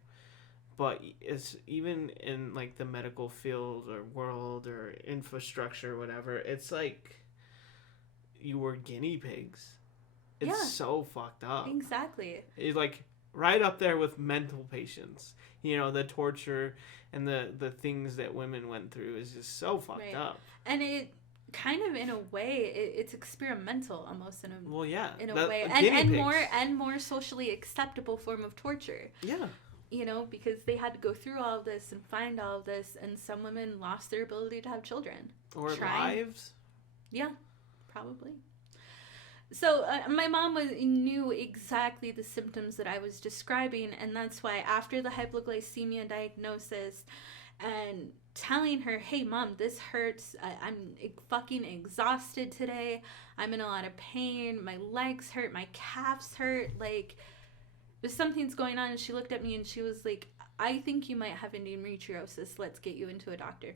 But it's even in, like, the medical field or world or infrastructure or whatever, it's like you were guinea pigs. It's so fucked up. Exactly. It's like right up there with mental patients. You know, the torture and the things that women went through is just so fucked up. And it kind of, in a way, it's experimental almost in a way, and more socially acceptable form of torture. Yeah. You know, because they had to go through all of this and find all of this, and some women lost their ability to have children or lives. Yeah, probably. So my mom knew exactly the symptoms that I was describing, and that's why after the hypoglycemia diagnosis and telling her, hey, Mom, this hurts. I'm fucking exhausted today. I'm in a lot of pain. My legs hurt. My calves hurt. Like, but something's going on. And she looked at me and she was like, I think you might have endometriosis. Let's get you into a doctor.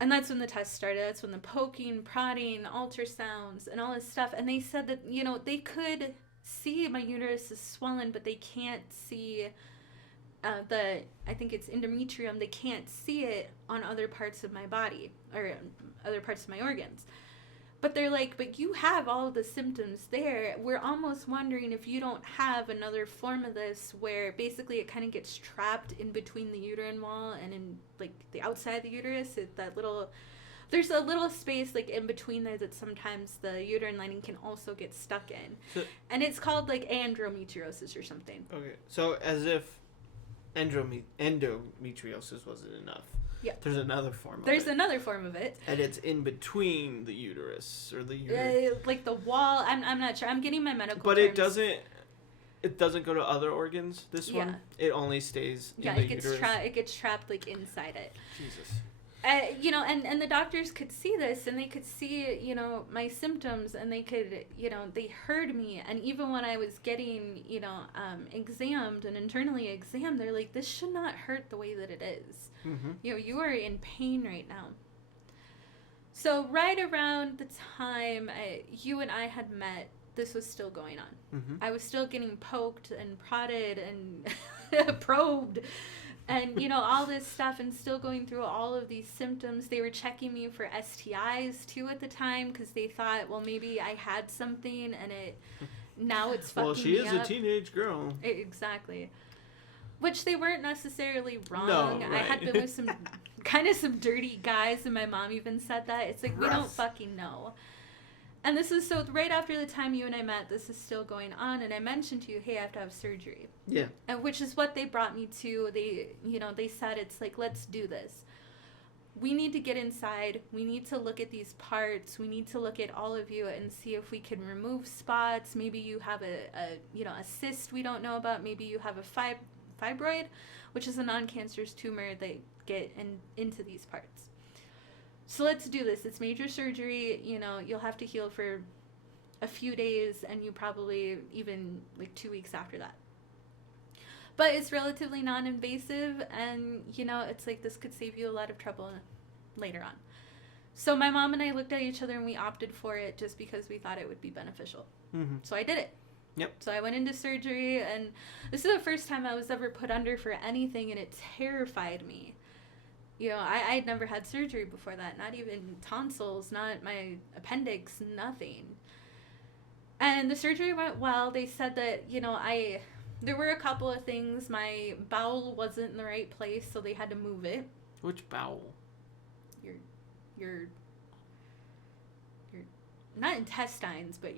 And that's when the test started. That's when the poking, prodding, ultrasounds, and all this stuff. And they said that, you know, they could see my uterus is swollen, but they can't see I think it's endometrium. They can't see it on other parts of my body or other parts of my organs. But they're like, but you have all of the symptoms there. We're almost wondering if you don't have another form of this where basically it kind of gets trapped in between the uterine wall and in like the outside of the uterus. There's a little space like in between there that sometimes the uterine lining can also get stuck in. So, and it's called like endometriosis or something. Okay. So as if endometriosis wasn't enough. Yeah. There's another form of it. There's another form of it. And it's in between the uterus or the uterus. Like the wall. I'm not sure. I'm getting my medical But terms. it doesn't go to other organs, this one? It only stays in the uterus? Yeah, it gets trapped like inside it. Jesus. You know, and the doctors could see this, and they could see, you know, my symptoms, and they could, you know, they heard me. And even when I was getting, you know, examined and internally examined, they're like, this should not hurt the way that it is. Mm-hmm. You know, you are in pain right now. So right around the time you and I had met, this was still going on. Mm-hmm. I was still getting poked and prodded and probed. And, you know, all this stuff, and still going through all of these symptoms. They were checking me for STIs, too, at the time, because they thought, well, maybe I had something, and now it's fucking me up. Well, she is a teenage girl. Exactly. Which they weren't necessarily wrong. No, right. I had been with some dirty guys, and my mom even said that. It's like, we don't fucking know. And this is so right after the time you and I met, this is still going on. And I mentioned to you, hey, I have to have surgery. Yeah. And which is what they brought me to. They said, it's like, let's do this. We need to get inside. We need to look at these parts. We need to look at all of you and see if we can remove spots. Maybe you have a cyst we don't know about. Maybe you have a fibroid, which is a non-cancerous tumor that get into these parts. So let's do this. It's major surgery. You know, you'll have to heal for a few days, and you probably even like 2 weeks after that. But it's relatively non-invasive, and, you know, it's like this could save you a lot of trouble later on. So my mom and I looked at each other, and we opted for it just because we thought it would be beneficial. Mm-hmm. So I did it. Yep. So I went into surgery, and this is the first time I was ever put under for anything, and it terrified me. You know, I had never had surgery before that, not even tonsils, not my appendix, nothing. And the surgery went well. They said that, you know, there were a couple of things. My bowel wasn't in the right place, so they had to move it. Which bowel? Your not intestines, but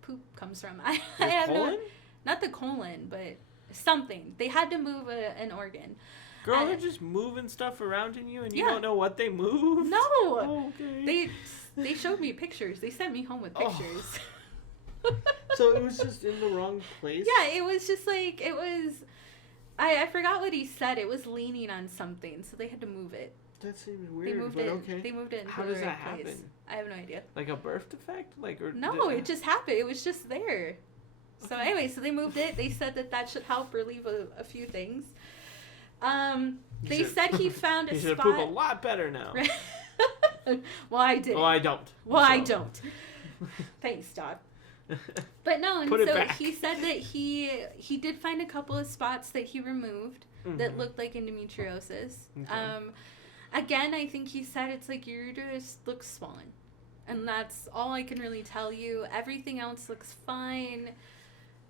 poop comes from. I have colon? Not the colon, but something. They had to move an organ. Girl, they're just moving stuff around in you, and you don't know what they moved? No. Oh, okay. They showed me pictures. They sent me home with pictures. Oh. So it was just in the wrong place? Yeah, it was just like, it was... I forgot what he said. It was leaning on something, so they had to move it. That seems weird, but okay. They moved it into How the does right that place. happen? I have no idea. Like a birth defect? It just happened. It was just there. Okay. So anyway, so they moved it. They said that should help relieve a few things. They said he found a spot. You should poop a lot better now. Well, I did. Well, I don't. I don't. Thanks, Doc. But no, and so he said that he did find a couple of spots that he removed that looked like endometriosis. Okay. Again, I think he said it's like your uterus looks swollen. And that's all I can really tell you. Everything else looks fine.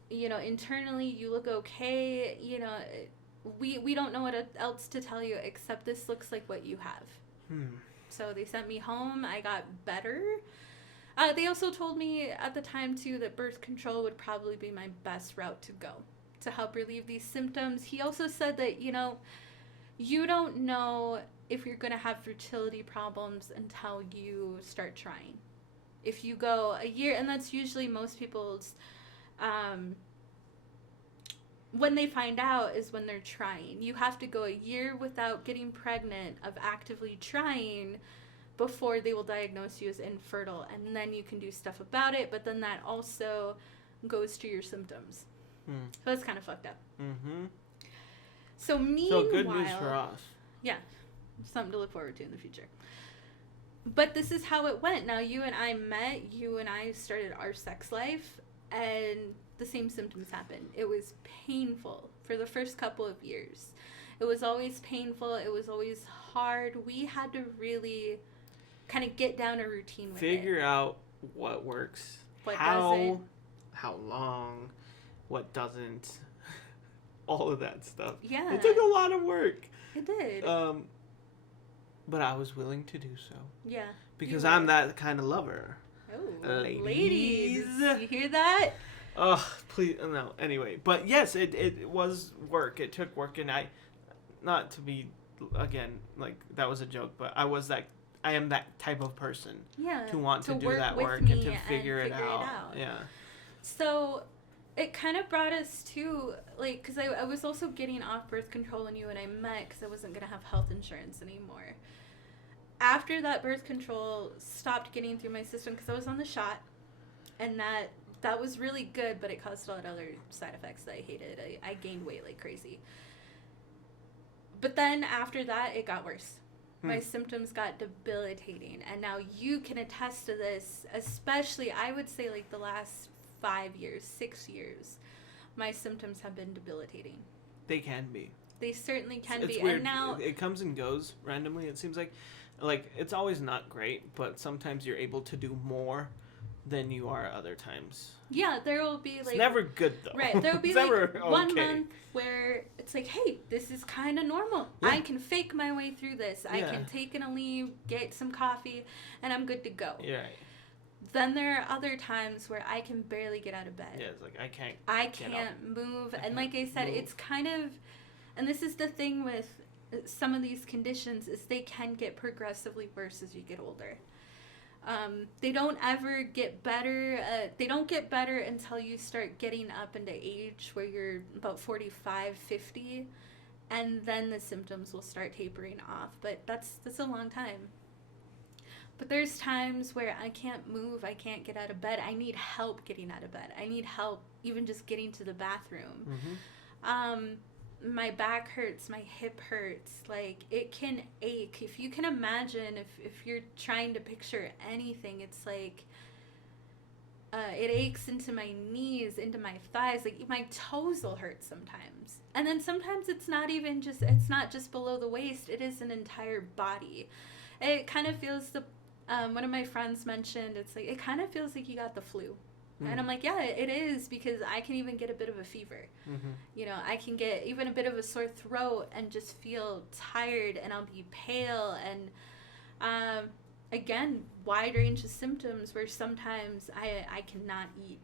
You know, internally you look okay. You know, we don't know what else to tell you except this looks like what you have. So they sent me home. I got better. They also told me at the time, too, that birth control would probably be my best route to go to help relieve these symptoms. He also said that, you know, you don't know if you're going to have fertility problems until you start trying. If you go a year, and that's usually most people's, when they find out is when they're trying. You have to go a year without getting pregnant of actively trying before they will diagnose you as infertile, and then you can do stuff about it. But then that also goes to your symptoms. So that's kind of fucked up. Mm-hmm. So meanwhile... So good news for us. Yeah. Something to look forward to in the future. But this is how it went. Now, you and I met. You and I started our sex life. And the same symptoms happened. It was painful for the first couple of years. It was always painful. It was always hard. We had to really kind of get down a routine with Figure out what works. What doesn't. How long. What doesn't. All of that stuff. Yeah. It took a lot of work. It did. But I was willing to do so. Yeah. Because I'm that kind of lover. Oh, ladies. You hear that? Oh, please, no. Anyway, but yes, it was work. It took work, and not to be, again, like, that was a joke, but I am that type of person. Yeah. To want to do that work and to figure it out. Yeah. So, it kind of brought us to, like, because I was also getting off birth control when you and I met because I wasn't going to have health insurance anymore. After that birth control stopped getting through my system because I was on the shot, and that was really good, but it caused a lot of other side effects that I hated. I gained weight like crazy. But then after that, it got worse. My symptoms got debilitating, and now you can attest to this, especially, I would say, like, the last 5 years, 6 years, my symptoms have been debilitating. They can be. They certainly can it's be. Weird. And now it comes and goes randomly. It seems like it's always not great, but sometimes you're able to do more than you are other times. Yeah, there will be like... It's never good, though. Right, there will be like okay. 1 month where it's like, hey, this is kind of normal. Yeah. I can fake my way through this. I can take in a leave, get some coffee, and I'm good to go. Yeah, right. Then there are other times where I can barely get out of bed. Yeah, it's like I can't move. And like I said, it's kind of... And this is the thing with some of these conditions is they can get progressively worse as you get older. They don't ever get better. They don't get better until you start getting up into age where you're about 45, 50, and then the symptoms will start tapering off. But that's a long time. But there's times where I can't move, I can't get out of bed. I need help getting out of bed. I need help even just getting to the bathroom. Mm-hmm. My back hurts, my hip hurts, like it can ache. If you can imagine, if you're trying to picture anything, it's like it aches into my knees, into my thighs, like my toes will hurt sometimes. And then sometimes it's not just below the waist, it is an entire body. It kind of feels one of my friends mentioned, it's like, it kind of feels like you got the flu. Mm-hmm. And I'm like, yeah, it is, because I can even get a bit of a fever. Mm-hmm. You know, I can get even a bit of a sore throat and just feel tired, and I'll be pale. And again, wide range of symptoms where sometimes I cannot eat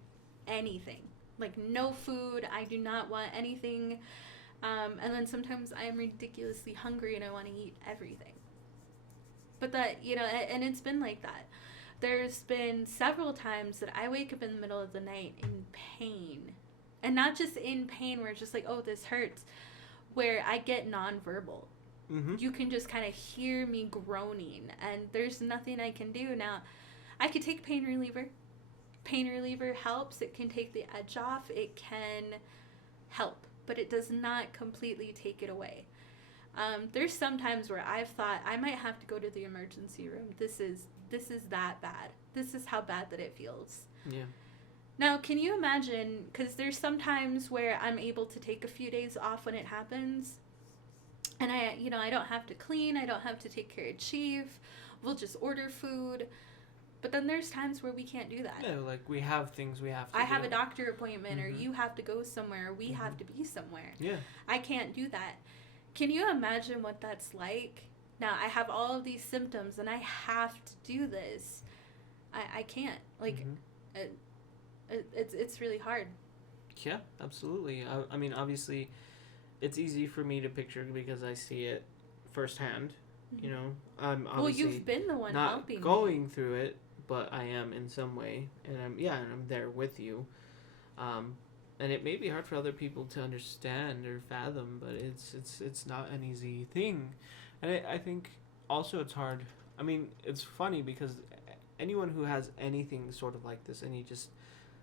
anything. Like no food, I do not want anything. And then sometimes I am ridiculously hungry and I want to eat everything. But that, you know, and it's been like that. There's been several times that I wake up in the middle of the night in pain. And not just in pain where it's just like, oh, this hurts. Where I get nonverbal. Mm-hmm. You can just kind of hear me groaning. And there's nothing I can do. Now, I could take pain reliever. Pain reliever helps. It can take the edge off. It can help. But it does not completely take it away. There's some times where I've thought I might have to go to the emergency room. This is that bad. This is how bad that it feels. Yeah. Now, can you imagine, because there's some times where I'm able to take a few days off when it happens, and I don't have to clean, I don't have to take care of Chief, we'll just order food, but then there's times where we can't do that. Yeah, like we have things we have to do. I have a doctor appointment, mm-hmm. or you have to go somewhere, or we mm-hmm. have to be somewhere. Yeah. I can't do that. Can you imagine what that's like? Now, I have all of these symptoms, and I have to do this. I can't. Like, mm-hmm. It's really hard. Yeah, absolutely. I mean, obviously, it's easy for me to picture because I see it firsthand. Mm-hmm. You know, I'm obviously you've been the one not helping going me. Through it, but I am in some way, and I'm there with you. And it may be hard for other people to understand or fathom, but it's not an easy thing. And I think also it's hard. I mean, it's funny because anyone who has anything sort of like this, any just,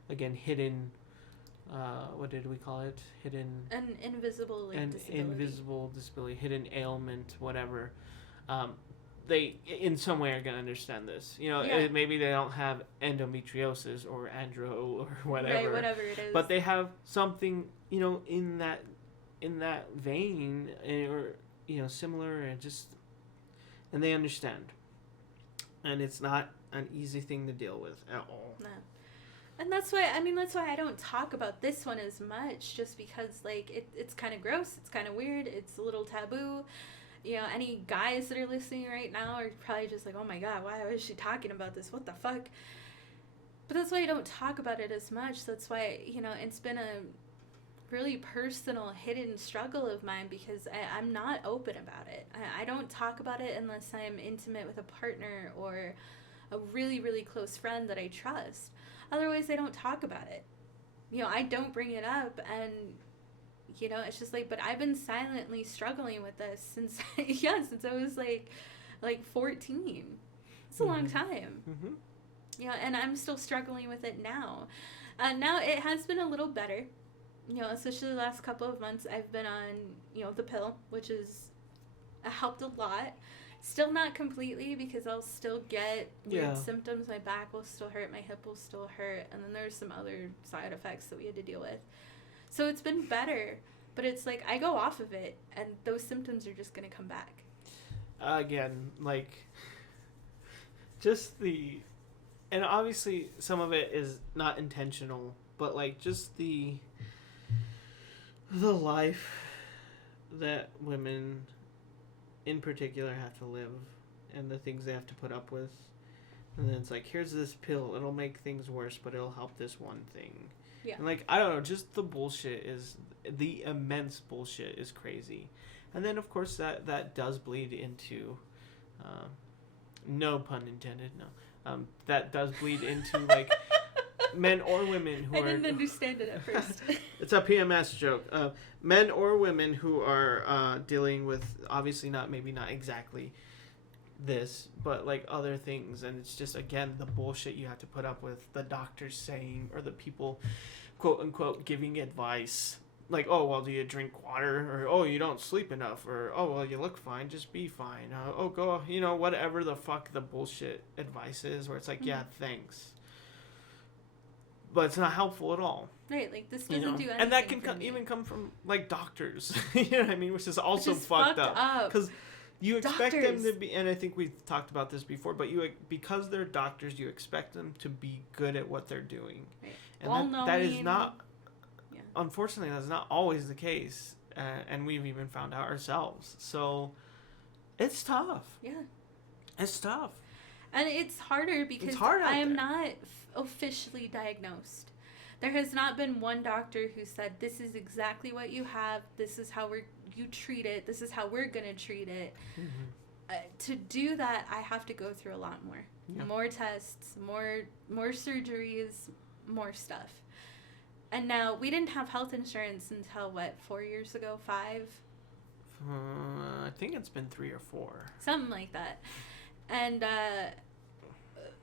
again, hidden what did we call it? An invisible disability. Invisible disability, hidden ailment, whatever. They in some way are gonna understand this. Maybe they don't have endometriosis or andro or whatever. Right, whatever it is. But they have something, in that vein, or similar, and they understand. And it's not an easy thing to deal with at all. No. And that's why I don't talk about this one as much, just because, like, it's kind of gross, it's kind of weird, it's a little taboo. Any guys that are listening right now are probably just like, oh my god, why is she talking about this? What the fuck? But that's why I don't talk about it as much. That's why, it's been a really personal, hidden struggle of mine, because I'm not open about it. I don't talk about it unless I'm intimate with a partner or a really, really close friend that I trust. Otherwise, I don't talk about it. I don't bring it up, and, it's just like, but I've been silently struggling with this since I was, like 14. It's a long time. Mm-hmm. And I'm still struggling with it now. Now, it has been a little better. Especially the last couple of months, I've been on, the pill, which has helped a lot. Still not completely, because I'll still get weird symptoms. My back will still hurt, my hip will still hurt, and then there's some other side effects that we had to deal with. So it's been better, but it's like I go off of it, and those symptoms are just going to come back. Again, like, and obviously some of it is not intentional, but, like, just the life that women in particular have to live, and the things they have to put up with. And then it's like, here's this pill, it'll make things worse, but it'll help this one thing. Yeah. And, like, I don't know, just the immense bullshit is crazy. And then, of course, that does bleed into, no pun intended, no. That does bleed into, like, men or women who I didn't understand it at first. It's a PMS joke. Men or women who are dealing with, obviously maybe not exactly this, but, like, other things. And it's just, again, the bullshit you have to put up with, the doctors saying, or the people, quote unquote, giving advice. Like, oh, well, do you drink water? Or, oh, you don't sleep enough? Or, oh, well, you look fine, just be fine. Oh, go, whatever the fuck the bullshit advice is, where it's like, yeah, thanks. But it's not helpful at all. Right, like, this doesn't do anything. And that can even come from, like, doctors. You know what I mean? Which is also fucked up. Because you expect them to be, and I think we've talked about this before, but because they're doctors, you expect them to be good at what they're doing. Right. And that is not, unfortunately, that's not always the case. And we've even found out ourselves. So, it's tough. Yeah. It's tough. And it's harder because I am not officially diagnosed. There has not been one doctor who said, this is exactly what you have, this is how you treat it, this is how we're going to treat it. Mm-hmm. To do that, I have to go through a lot more. Yeah. More tests, more surgeries, more stuff. And now, we didn't have health insurance until, 4 years ago? 5? I think it's been 3 or 4. Something like that. And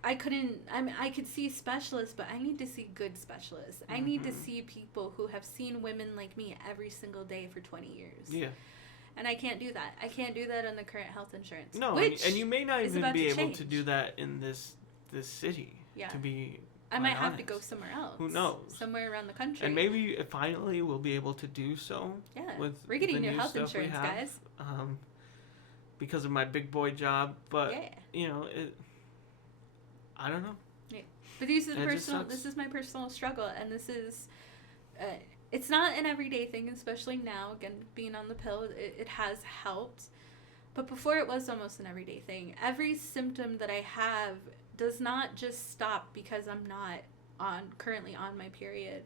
I could see specialists, but I need to see good specialists. Mm-hmm. I need to see people who have seen women like me every single day for 20 years. Yeah. And I can't do that. I can't do that on the current health insurance. No, and you may not even be able to do that in this city. Yeah. To be I might have to go somewhere else. Who knows? Somewhere around the country. And maybe finally we'll be able to do so. Yeah. We're getting new health insurance, guys. Because of my big boy job, but I don't know. Yeah. But this is my personal struggle, and this is it's not an everyday thing, especially now, again, being on the pill, it has helped. But before, it was almost an everyday thing. Every symptom that I have does not just stop because I'm not currently on my period.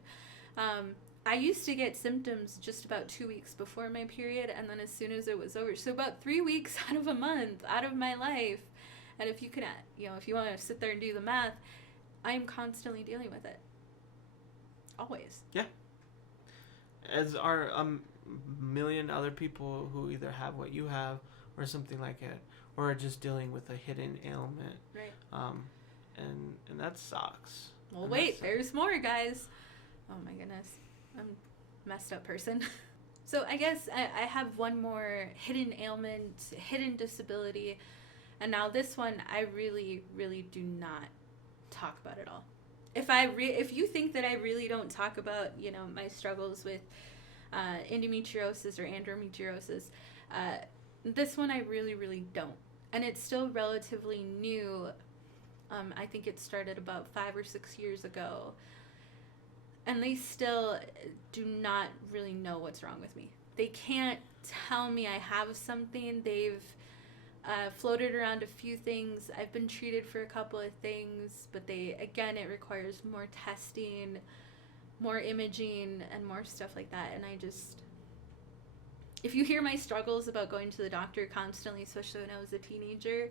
I used to get symptoms just about 2 weeks before my period, and then as soon as it was over. So about 3 weeks out of a month, out of my life. And if you can, if you want to sit there and do the math, I'm constantly dealing with it. Always. Yeah. As are a million other people who either have what you have or something like it, or are just dealing with a hidden ailment. Right. And that sucks. Well, wait, there's more, guys. Oh my goodness. I'm a messed up person. So I guess I have one more hidden ailment, hidden disability, and now this one I really, really do not talk about at all. If you think that I really don't talk about, my struggles with endometriosis or endometriosis, this one I really, really don't. And it's still relatively new. I think it started about 5 or 6 years ago. And they still do not really know what's wrong with me. They can't tell me I have something. They've floated around a few things. I've been treated for a couple of things, but it requires more testing, more imaging, and more stuff like that. And if you hear my struggles about going to the doctor constantly, especially when I was a teenager,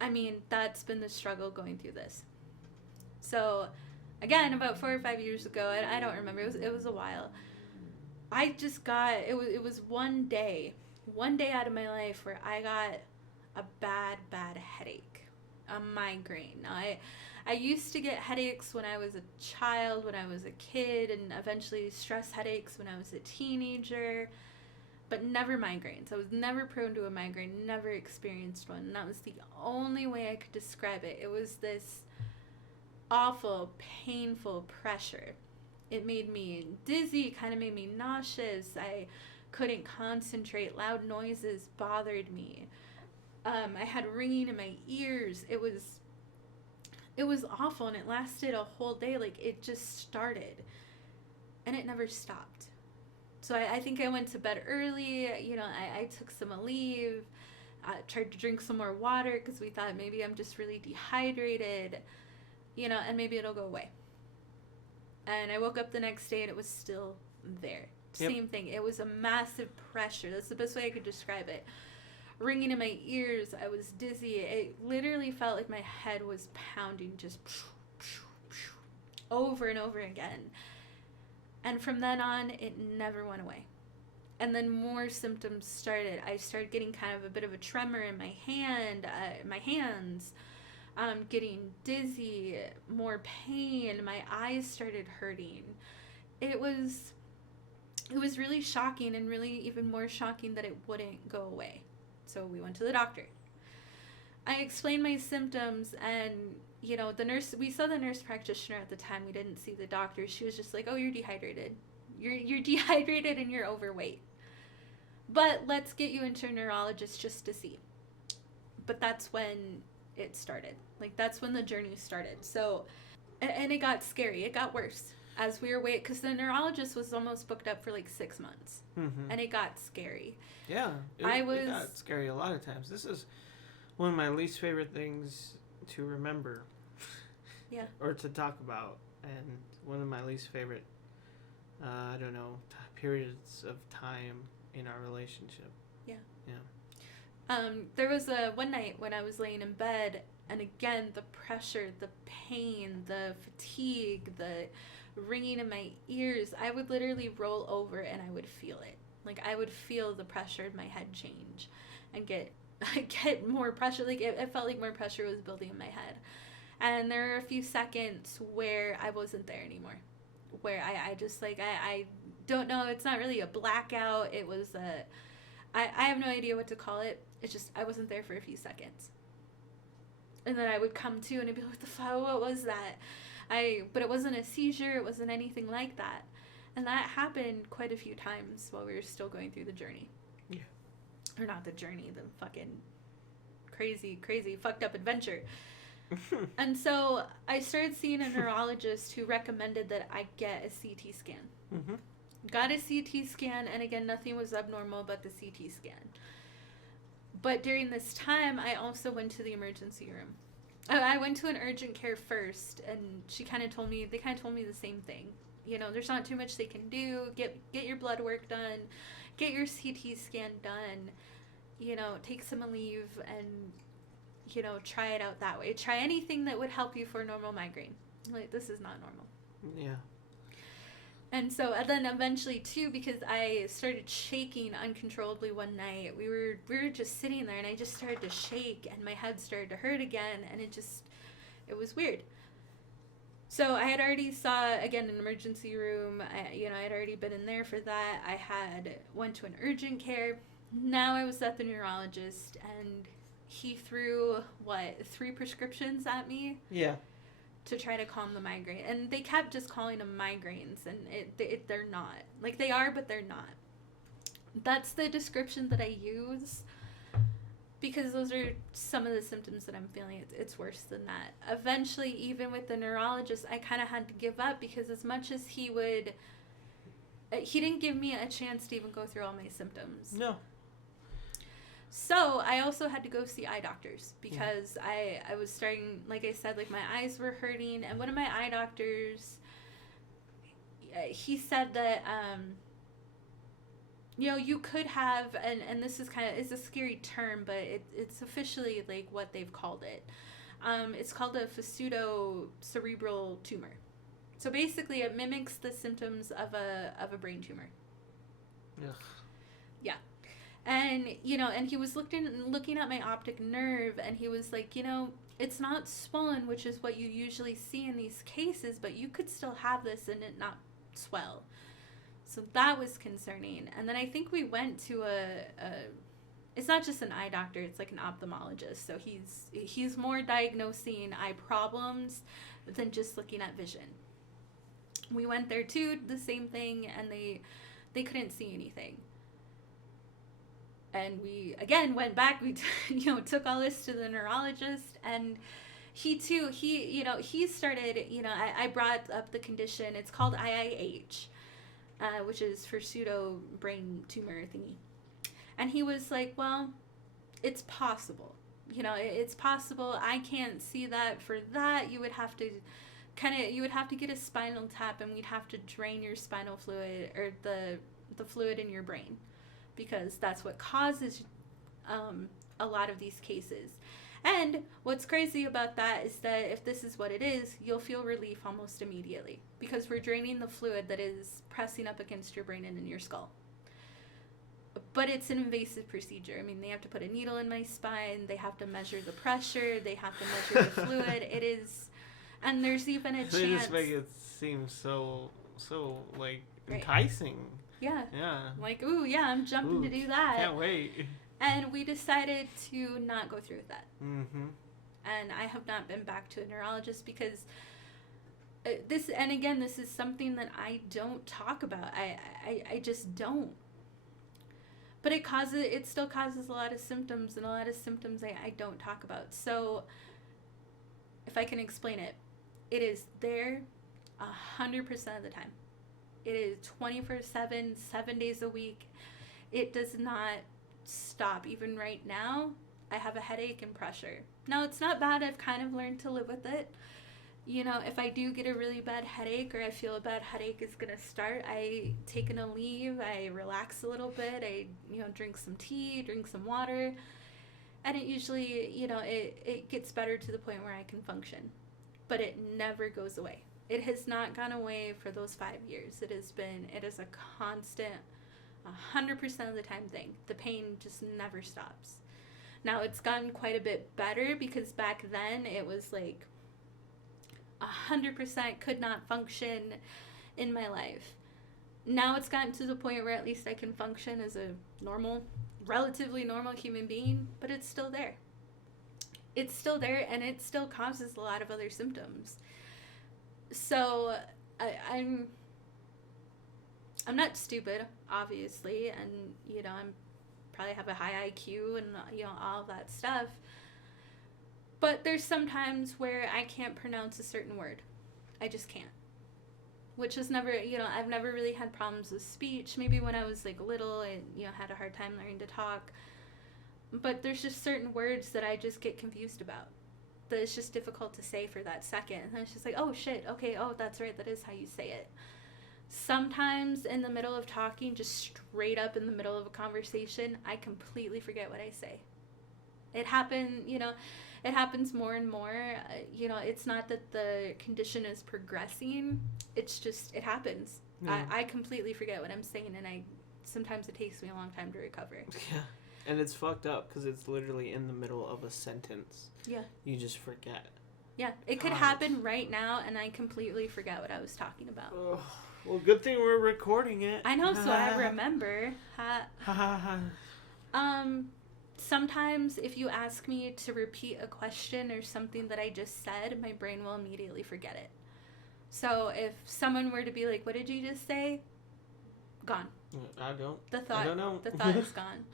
I mean, that's been the struggle going through this. So, again, about 4 or 5 years ago, and I don't remember, it was a while, I just got, it was one day out of my life where I got a bad headache, a migraine. Now, I used to get headaches when I was a child, when I was a kid, and eventually stress headaches when I was a teenager, but never migraines. I was never prone to a migraine, never experienced one, and that was the only way I could describe it. It was this awful, painful pressure. It made me dizzy, kind of made me nauseous. I couldn't concentrate. Loud noises bothered me. I had ringing in my ears. It was awful, and it lasted a whole day. Like, it just started, and it never stopped. So I think I went to bed early. I took some leave. I tried to drink some more water because we thought maybe I'm just really dehydrated, and maybe it'll go away. And I woke up the next day and it was still there. Yep. Same thing. It was a massive pressure. That's the best way I could describe it. Ringing in my ears. I was dizzy. It literally felt like my head was pounding just over and over again. And from then on, it never went away. And then more symptoms started. I started getting kind of a bit of a tremor in my hands. Getting dizzy, more pain. My eyes started hurting. It was really shocking, and really even more shocking that it wouldn't go away. So we went to the doctor. I explained my symptoms, and we saw the nurse practitioner at the time. We didn't see the doctor. She was just like, "Oh, you're dehydrated. You're dehydrated and you're overweight. But let's get you into a neurologist just to see." But that's when it started. Like, that's when the journey started. So, and it got scary. It got worse as we were waiting, because the neurologist was almost booked up for like 6 months. Mm-hmm. And it got scary. Yeah. It got scary a lot of times. This is one of my least favorite things to remember. Yeah. Or to talk about. And one of my least favorite, periods of time in our relationship. Yeah. Yeah. There was one night when I was laying in bed, and again, the pressure, the pain, the fatigue, the ringing in my ears, I would literally roll over and I would feel it. Like, I would feel the pressure in my head change and get more pressure. Like, it felt like more pressure was building in my head. And there were a few seconds where I wasn't there anymore. Where I just, like, I don't know, it's not really a blackout. It was I have no idea what to call it. It's just, I wasn't there for a few seconds. And then I would come to and I'd be like, what the fuck, what was that? But it wasn't a seizure, it wasn't anything like that. And that happened quite a few times while we were still going through the journey. Yeah. Or not the journey, the fucking crazy, fucked up adventure. And so I started seeing a neurologist who recommended that I get a CT scan. Mm-hmm. Got a CT scan, and again, nothing was abnormal but the CT scan. But during this time, I also went to the emergency room. I went to an urgent care first, and they kind of told me the same thing. There's not too much they can do. Get your blood work done. Get your CT scan done. Take some leave and, try it out that way. Try anything that would help you for a normal migraine. Like, this is not normal. Yeah. And so, and then eventually too, because I started shaking uncontrollably one night, we were just sitting there, and I just started to shake, and my head started to hurt again, and it was weird. So I had already saw, again, an emergency room. I had already been in there for that. I went to an urgent care. Now I was at the neurologist, and he threw, 3 prescriptions at me? Yeah. To try to calm the migraine. And they kept just calling them migraines, and they're not. Like, they are, but they're not. That's the description that I use, because those are some of the symptoms that I'm feeling. It's worse than that. Eventually, even with the neurologist, I kind of had to give up, because as much as he didn't give me a chance to even go through all my symptoms. No. So I also had to go see eye doctors, because I was starting, like I said, like my eyes were hurting. And one of my eye doctors, he said that, you could have, and this is it's a scary term, but it's officially like what they've called it. It's called a pseudocerebral tumor. So basically it mimics the symptoms of a brain tumor. Ugh. Yeah. And, and he was looking at my optic nerve, and he was like, it's not swollen, which is what you usually see in these cases, but you could still have this and it not swell. So that was concerning. And then I think we went to it's not just an eye doctor, it's like an ophthalmologist. So he's more diagnosing eye problems than just looking at vision. We went there too, the same thing, and they couldn't see anything. And we, again, went back, we, took all this to the neurologist, and he started, I brought up the condition, it's called IIH, which is for pseudo brain tumor thingy. And he was like, well, it's possible. It's possible. I can't see that. For that, you would have to get a spinal tap, and we'd have to drain your spinal fluid, or the fluid in your brain, because that's what causes a lot of these cases. And what's crazy about that is that if this is what it is, you'll feel relief almost immediately, because we're draining the fluid that is pressing up against your brain and in your skull. But it's an invasive procedure. I mean, they have to put a needle in my spine, they have to measure the pressure, they have to measure the fluid. It is, and there's even a chance. They just make it seem so like enticing. Yeah. Yeah. Like, ooh, yeah, I'm jumping to do that. Can't wait. And we decided to not go through with that. Mm-hmm. And I have not been back to a neurologist, because this is something that I don't talk about. I just don't. But it still causes a lot of symptoms, and a lot of symptoms I don't talk about. So if I can explain it, it is there 100% of the time. It is 24/7, 7 days a week. It does not stop. Even right now, I have a headache and pressure. Now, it's not bad. I've kind of learned to live with it. If I do get a really bad headache, or I feel a bad headache is going to start, I take an Aleve, I relax a little bit, I, drink some tea, drink some water, and it usually, it gets better to the point where I can function. But it never goes away. It has not gone away for those 5 years. It is a constant, 100% of the time thing. The pain just never stops. Now, it's gotten quite a bit better, because back then it was like 100% could not function in my life. Now it's gotten to the point where at least I can function as a relatively normal human being, but it's still there. It's still there, and it still causes a lot of other symptoms. So I'm not stupid, obviously, and I'm probably have a high IQ and all that stuff. But there's some times where I can't pronounce a certain word. I just can't. Which is never, I've never really had problems with speech. Maybe when I was like little, I had a hard time learning to talk. But there's just certain words that I just get confused about, that it's just difficult to say for that second. And it's just like, oh shit, okay, oh that's right, that is how you say it. Sometimes in the middle of talking, just straight up in the middle of a conversation, I completely forget what I say. It happens more and more. It's not that the condition is progressing, it's just, it happens. Yeah. I completely forget what I'm saying, and sometimes it takes me a long time to recover. Yeah. And it's fucked up, because it's literally in the middle of a sentence. Yeah. You just forget. Yeah, it could happen right now, and I completely forget what I was talking about. Oh, well, good thing we're recording it. I know, so I remember. Sometimes if you ask me to repeat a question or something that I just said, my brain will immediately forget it. So if someone were to be like, "What did you just say?" Gone. I don't. I don't know. The thought is gone.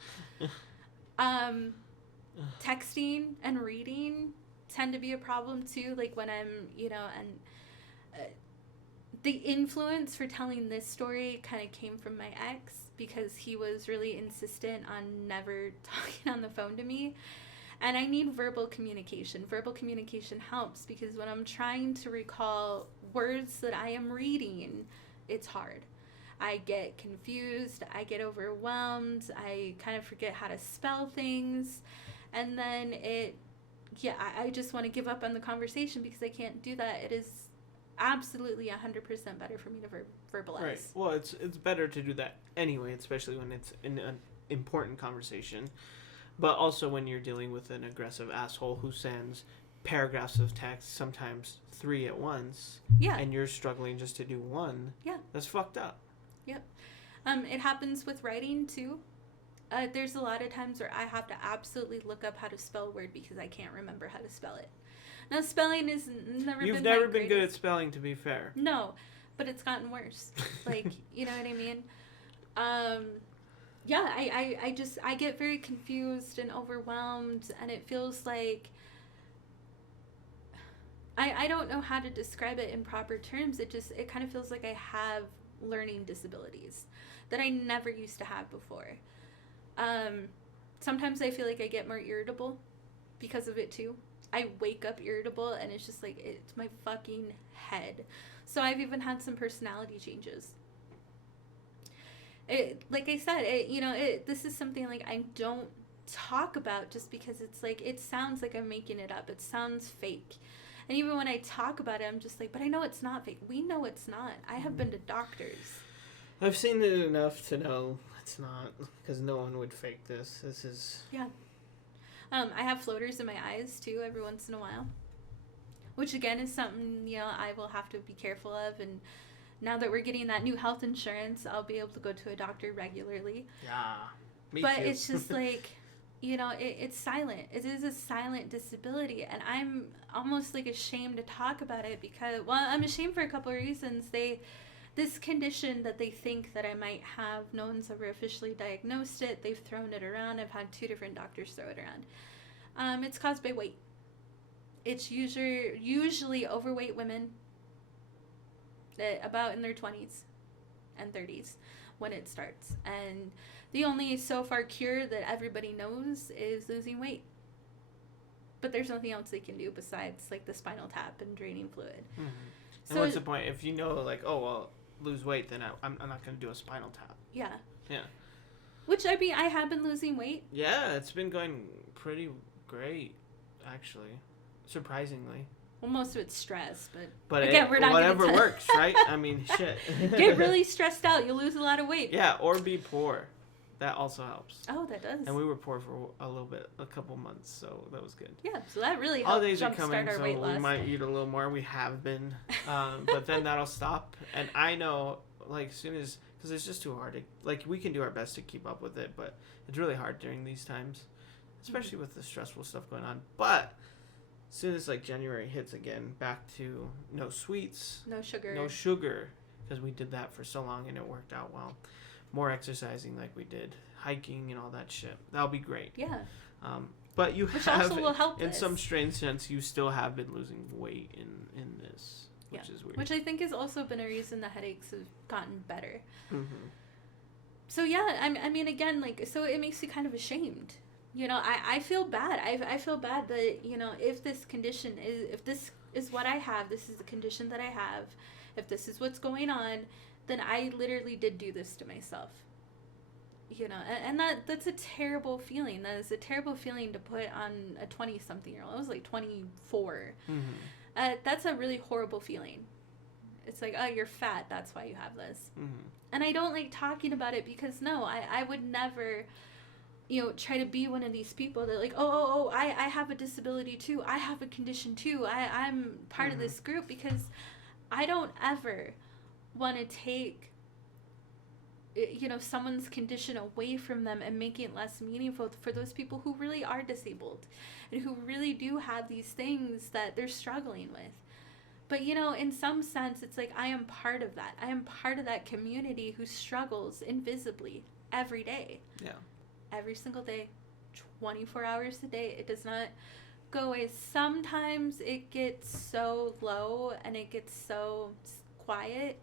Texting and reading tend to be a problem too. Like when I'm, the influence for telling this story kind of came from my ex, because he was really insistent on never talking on the phone to me. And I need verbal communication. Verbal communication helps, because when I'm trying to recall words that I am reading, it's hard. I get confused, I get overwhelmed, I kind of forget how to spell things, and then I just want to give up on the conversation because I can't do that. It is absolutely 100% better for me to verbalize. Right. Well, it's better to do that anyway, especially when it's an important conversation. But also when you're dealing with an aggressive asshole who sends paragraphs of text, sometimes 3 at once, and you're struggling just to do one. Yeah. That's fucked up. Yep. It happens with writing too. There's a lot of times where I have to absolutely look up how to spell a word because I can't remember how to spell it. Now, spelling is You've never been good at spelling, to be fair. No, but it's gotten worse. Like, you know what I mean? I get very confused and overwhelmed, and it feels like I don't know how to describe it in proper terms. It kind of feels like I have learning disabilities that I never used to have before. Sometimes I feel like I get more irritable because of it too. I wake up irritable, and it's just like, it's my fucking head. So I've even had some personality changes. Like I said, this is something like I don't talk about just because it's like, it sounds like I'm making it up. It sounds fake. And even when I talk about it, I'm just like, but I know it's not fake. We know it's not. I have been to doctors. I've seen it enough to know it's not, because no one would fake this. This is... Yeah. I have floaters in my eyes, too, every once in a while. Which, again, is something, I will have to be careful of. And now that we're getting that new health insurance, I'll be able to go to a doctor regularly. Yeah, me but too. It's just like, it's silent. It is a silent disability. And I'm almost, like, ashamed to talk about it because, well, I'm ashamed for a couple of reasons. This condition that they think that I might have, no one's ever officially diagnosed it. They've thrown it around. I've had 2 different doctors throw it around. It's caused by weight. It's usually overweight women about in their 20s and 30s when it starts. And the only so far cure that everybody knows is losing weight. But there's nothing else they can do besides like the spinal tap and draining fluid. Mm-hmm. And what's the point? If you know, like, oh, well, lose weight, then I'm not going to do a spinal tap. Yeah. Yeah. Which, I mean, I have been losing weight. Yeah, it's been going pretty great, actually. Surprisingly. Well, most of it's stress, but again, we're not whatever works, right? I mean, shit. Get really stressed out. You'll lose a lot of weight. Yeah, or be poor. That also helps. Oh, that does. And we were poor for a couple months, so that was good. Yeah, so that really helped holidays are coming, our so weight loss. We might eat a little more. We have been, but then that'll stop. And I know, like, as soon as, because it's just too hard to, like, we can do our best to keep up with it, but it's really hard during these times, especially with the stressful stuff going on. But as soon as, like, January hits again, back to no sweets, no sugar, because we did that for so long and it worked out well. More exercising like we did, hiking and all that shit. That'll be great. Yeah. But you which have, also will help in this. some strange sense, you still have been losing weight in this, which is weird. Which I think has also been a reason the headaches have gotten better. Mm-hmm. So yeah, I mean, again, like, so it makes you kind of ashamed. I feel bad. I feel bad that, if this condition if this is what I have, this is the condition that I have, if this is what's going on, then I literally did do this to myself. And that's a terrible feeling. That is a terrible feeling to put on a 20-something-year-old. I was like 24. Mm-hmm. That's a really horrible feeling. It's like, oh, you're fat, that's why you have this. Mm-hmm. And I don't like talking about it because, no, I would never, try to be one of these people that like, I have a disability too. I have a condition too. I'm part of this group, because I don't ever want to take, someone's condition away from them and make it less meaningful for those people who really are disabled and who really do have these things that they're struggling with. But, in some sense, it's like I am part of that. I am part of that community who struggles invisibly every day. Yeah. Every single day, 24 hours a day. It does not go away. Sometimes it gets so low and it gets so quiet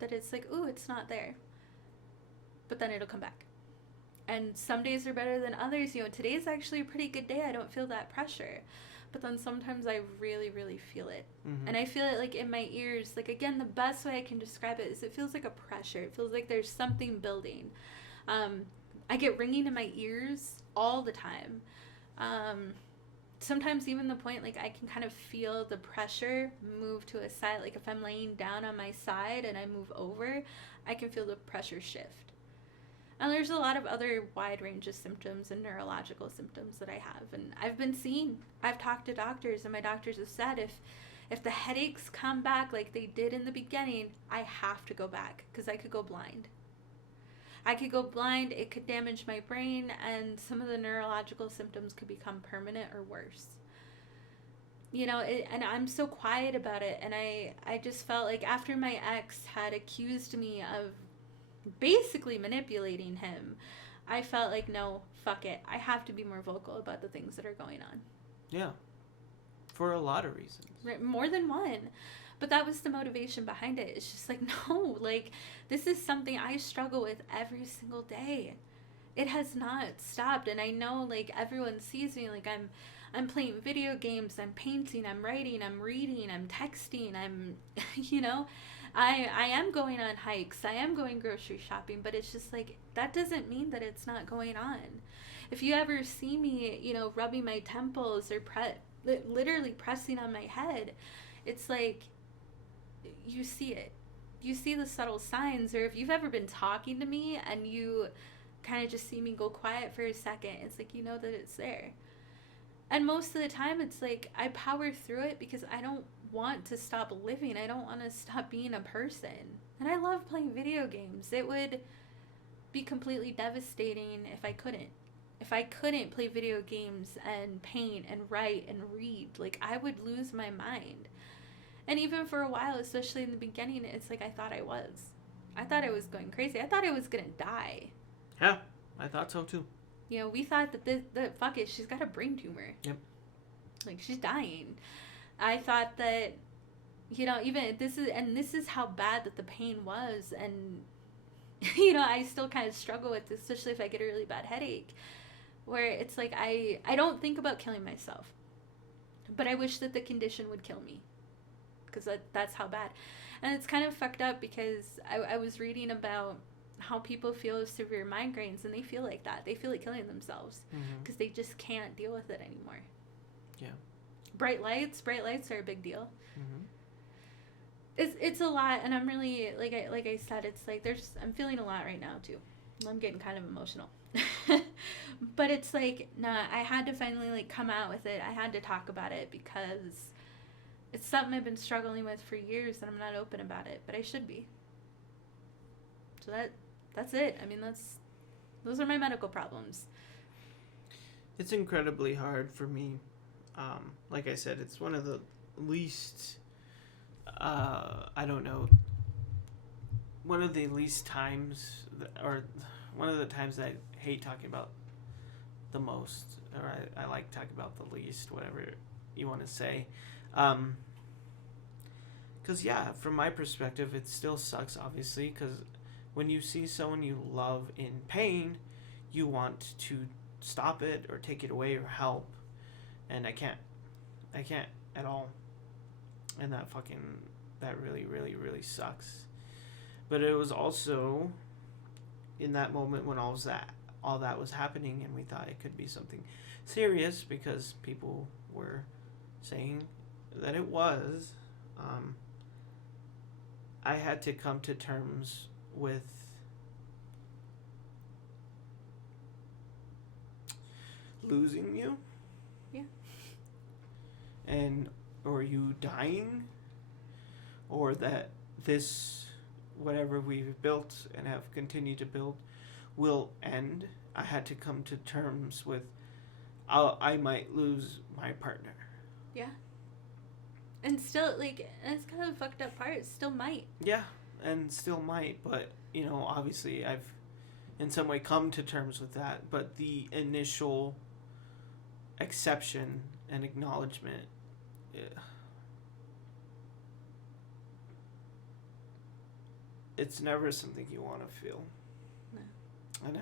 that it's like, ooh, it's not there. But then it'll come back. And some days are better than others. Today's actually a pretty good day. I don't feel that pressure. But then sometimes I really, really feel it. And I feel it like in my ears. Like, again, the best way I can describe it is it feels like a pressure. It feels like there's something building. I get ringing in my ears all the time. Sometimes even the point, like, I can kind of feel the pressure move to a side. Like, if I'm laying down on my side and I move over, I can feel the pressure shift. And there's a lot of other wide range of symptoms and neurological symptoms that I have. And I've talked to doctors, and my doctors have said if the headaches come back like they did in the beginning, I have to go back, because I could go blind. It could damage my brain, and some of the neurological symptoms could become permanent or worse. And I'm so quiet about it. And I just felt like after my ex had accused me of basically manipulating him, I felt like, no, fuck it. I have to be more vocal about the things that are going on. Yeah. For a lot of reasons. Right, more than one. But that was the motivation behind it. It's just like, no, like, this is something I struggle with every single day. It has not stopped. And I know, like, everyone sees me, like, I'm playing video games, I'm painting, I'm writing, I'm reading, I'm texting, I'm, I am going on hikes, I am going grocery shopping, but it's just like, that doesn't mean that it's not going on. If you ever see me, rubbing my temples or literally pressing on my head, it's like, you see it. You see the subtle signs. Or if you've ever been talking to me and you kind of just see me go quiet for a second, it's like, that it's there. And most of the time, it's like I power through it because I don't want to stop living. I don't want to stop being a person. And I love playing video games. It would be completely devastating if I couldn't. If I couldn't play video games and paint and write and read, like, I would lose my mind. And even for a while, especially in the beginning, it's like I thought I was. I thought I was going crazy. I thought I was going to die. Yeah, I thought so too. We thought that fuck it, she's got a brain tumor. Yep. Like, she's dying. I thought that, even this is how bad that the pain was. And, I still kind of struggle with this, especially if I get a really bad headache, where it's like, I don't think about killing myself, but I wish that the condition would kill me, because that's how bad. And it's kind of fucked up, because I was reading about how people feel with severe migraines, and they feel like that. They feel like killing themselves because they just can't deal with it anymore. Yeah. Bright lights are a big deal. It's a lot, and I'm really, like I said, it's like I'm feeling a lot right now too. I'm getting kind of emotional. But it's like, nah, I had to finally, like, come out with it. I had to talk about it, because it's something I've been struggling with for years, and I'm not open about it, but I should be. So that's it. I mean, those are my medical problems. It's incredibly hard for me. Like I said, it's one of the least, one of the least times, or one of the times that I hate talking about the most, or I like talking about the least, whatever you want to say. Because, yeah, from my perspective, it still sucks, obviously, because when you see someone you love in pain, you want to stop it or take it away or help. And I can't at all. And that really, really, really sucks. But it was also in that moment when all that was happening, and we thought it could be something serious because people were saying that it was. I had to come to terms with losing you. Yeah. And or you dying, or that this whatever we've built and have continued to build will end. I had to come to terms with I might lose my partner. Yeah. And still, like, it's kind of a fucked up part. Still might. Yeah, and still might, but, you know, obviously I've in some way come to terms with that. But the initial exception and acknowledgement, it's never something you want to feel. No. And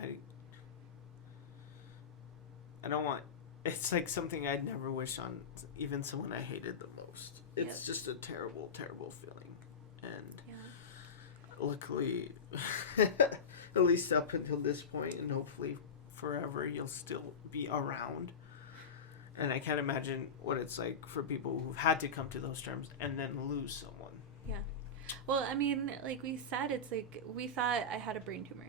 I don't want, it's like something I'd never wish on even someone I hated the most. It's just a terrible, terrible feeling. And luckily, at least up until this point, and hopefully forever, you'll still be around. And I can't imagine what it's like for people who've had to come to those terms and then lose someone. Yeah. Well, I mean, like we said, it's like we thought I had a brain tumor.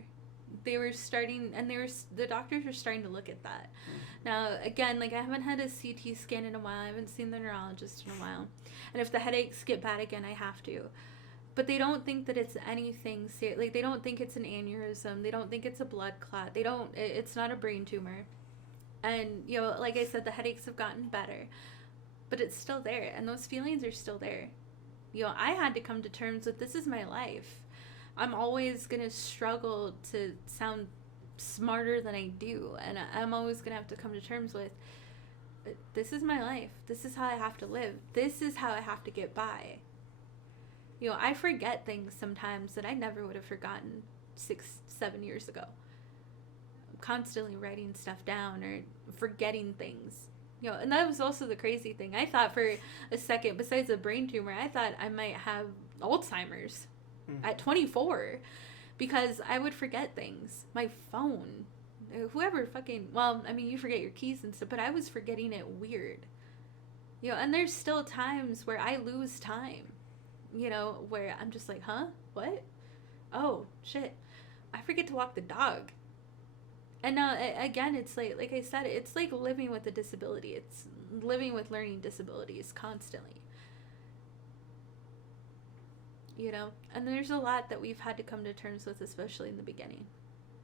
They were starting, and the doctors were starting to look at that. Mm-hmm. Now, again, like I haven't had a CT scan in a while. I haven't seen the neurologist in a while. And if the headaches get bad again, I have to. But they don't think that it's anything serious. Like, they don't think it's an aneurysm. They don't think it's a blood clot. It's not a brain tumor. And, you know, like I said, the headaches have gotten better. But it's still there. And those feelings are still there. You know, I had to come to terms with this is my life. I'm always going to struggle to sound smarter than I do. And I'm always going to have to come to terms with this is my life. This is how I have to live. This is how I have to get by. You know, I forget things sometimes that I never would have forgotten 6-7 years ago. I'm constantly writing stuff down or forgetting things. You know, and that was also the crazy thing. I thought for a second, besides a brain tumor, I thought I might have Alzheimer's at 24 because I would forget things. My phone, whoever fucking, well, I mean, you forget your keys and stuff, but I was forgetting it weird. You know, and there's still times where I lose time, you know, where I'm just like, huh? What? Oh, shit. I forget to walk the dog. And now, again, it's like I said, it's like living with a disability. It's living with learning disabilities constantly. You know? And there's a lot that we've had to come to terms with, especially in the beginning.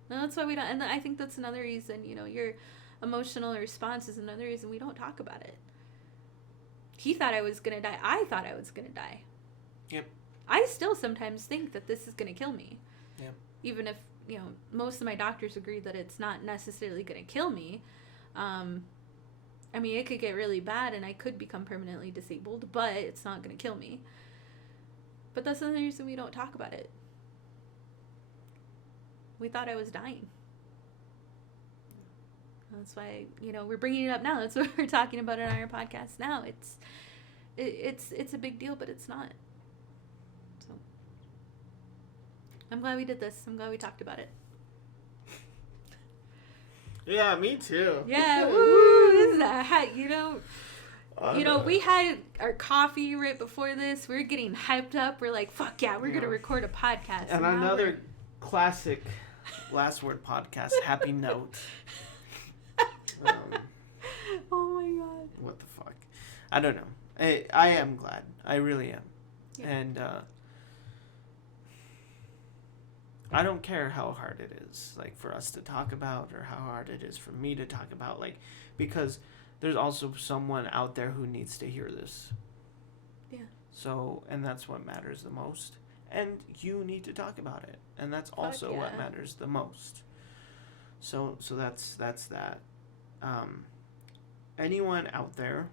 And that's why we don't, and I think that's another reason, you know, your emotional response is another reason we don't talk about it. He thought I was going to die. I thought I was going to die. Yep. I still sometimes think that this is going to kill me. Yep. Even if, you know, most of my doctors agree that it's not necessarily going to kill me. I mean, it could get really bad and I could become permanently disabled, but it's not going to kill me. But that's another reason we don't talk about it. We thought I was dying. That's why, you know, we're bringing it up now. That's what we're talking about it on our podcast now. It's a big deal, but it's not. So I'm glad we did this. I'm glad we talked about it. Yeah, me too. Yeah, woo! This is a hat, you know. You know, we had our coffee right before this. We were getting hyped up. We're like, fuck yeah, we're going to record a podcast. And another classic Last Word podcast, happy note. Oh my god. What the fuck? I don't know. I am glad. I really am. Yeah. And I don't care how hard it is, like, for us to talk about or how hard it is for me to talk about, like, because there's also someone out there who needs to hear this. Yeah. So, and that's what matters the most. And you need to talk about it. And that's also what matters the most. So that's that. Anyone out there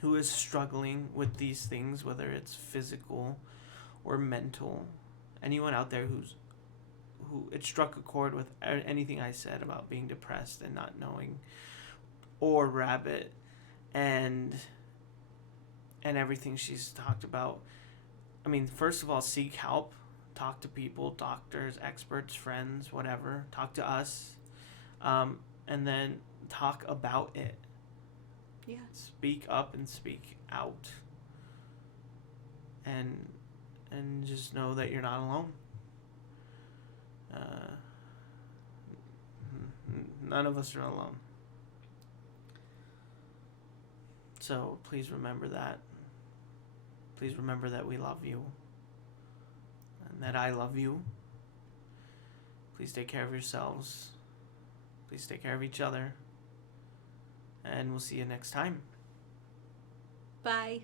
who is struggling with these things, whether it's physical or mental, anyone out there who it struck a chord with anything I said about being depressed and not knowing, or Rabbit, and everything she's talked about. I mean, first of all, seek help. Talk to people, doctors, experts, friends, whatever. Talk to us. And then talk about it. Yeah. Speak up and speak out. And just know that you're not alone. None of us are alone. So please remember that. Please remember that we love you. And that I love you. Please take care of yourselves. Please take care of each other. And we'll see you next time. Bye.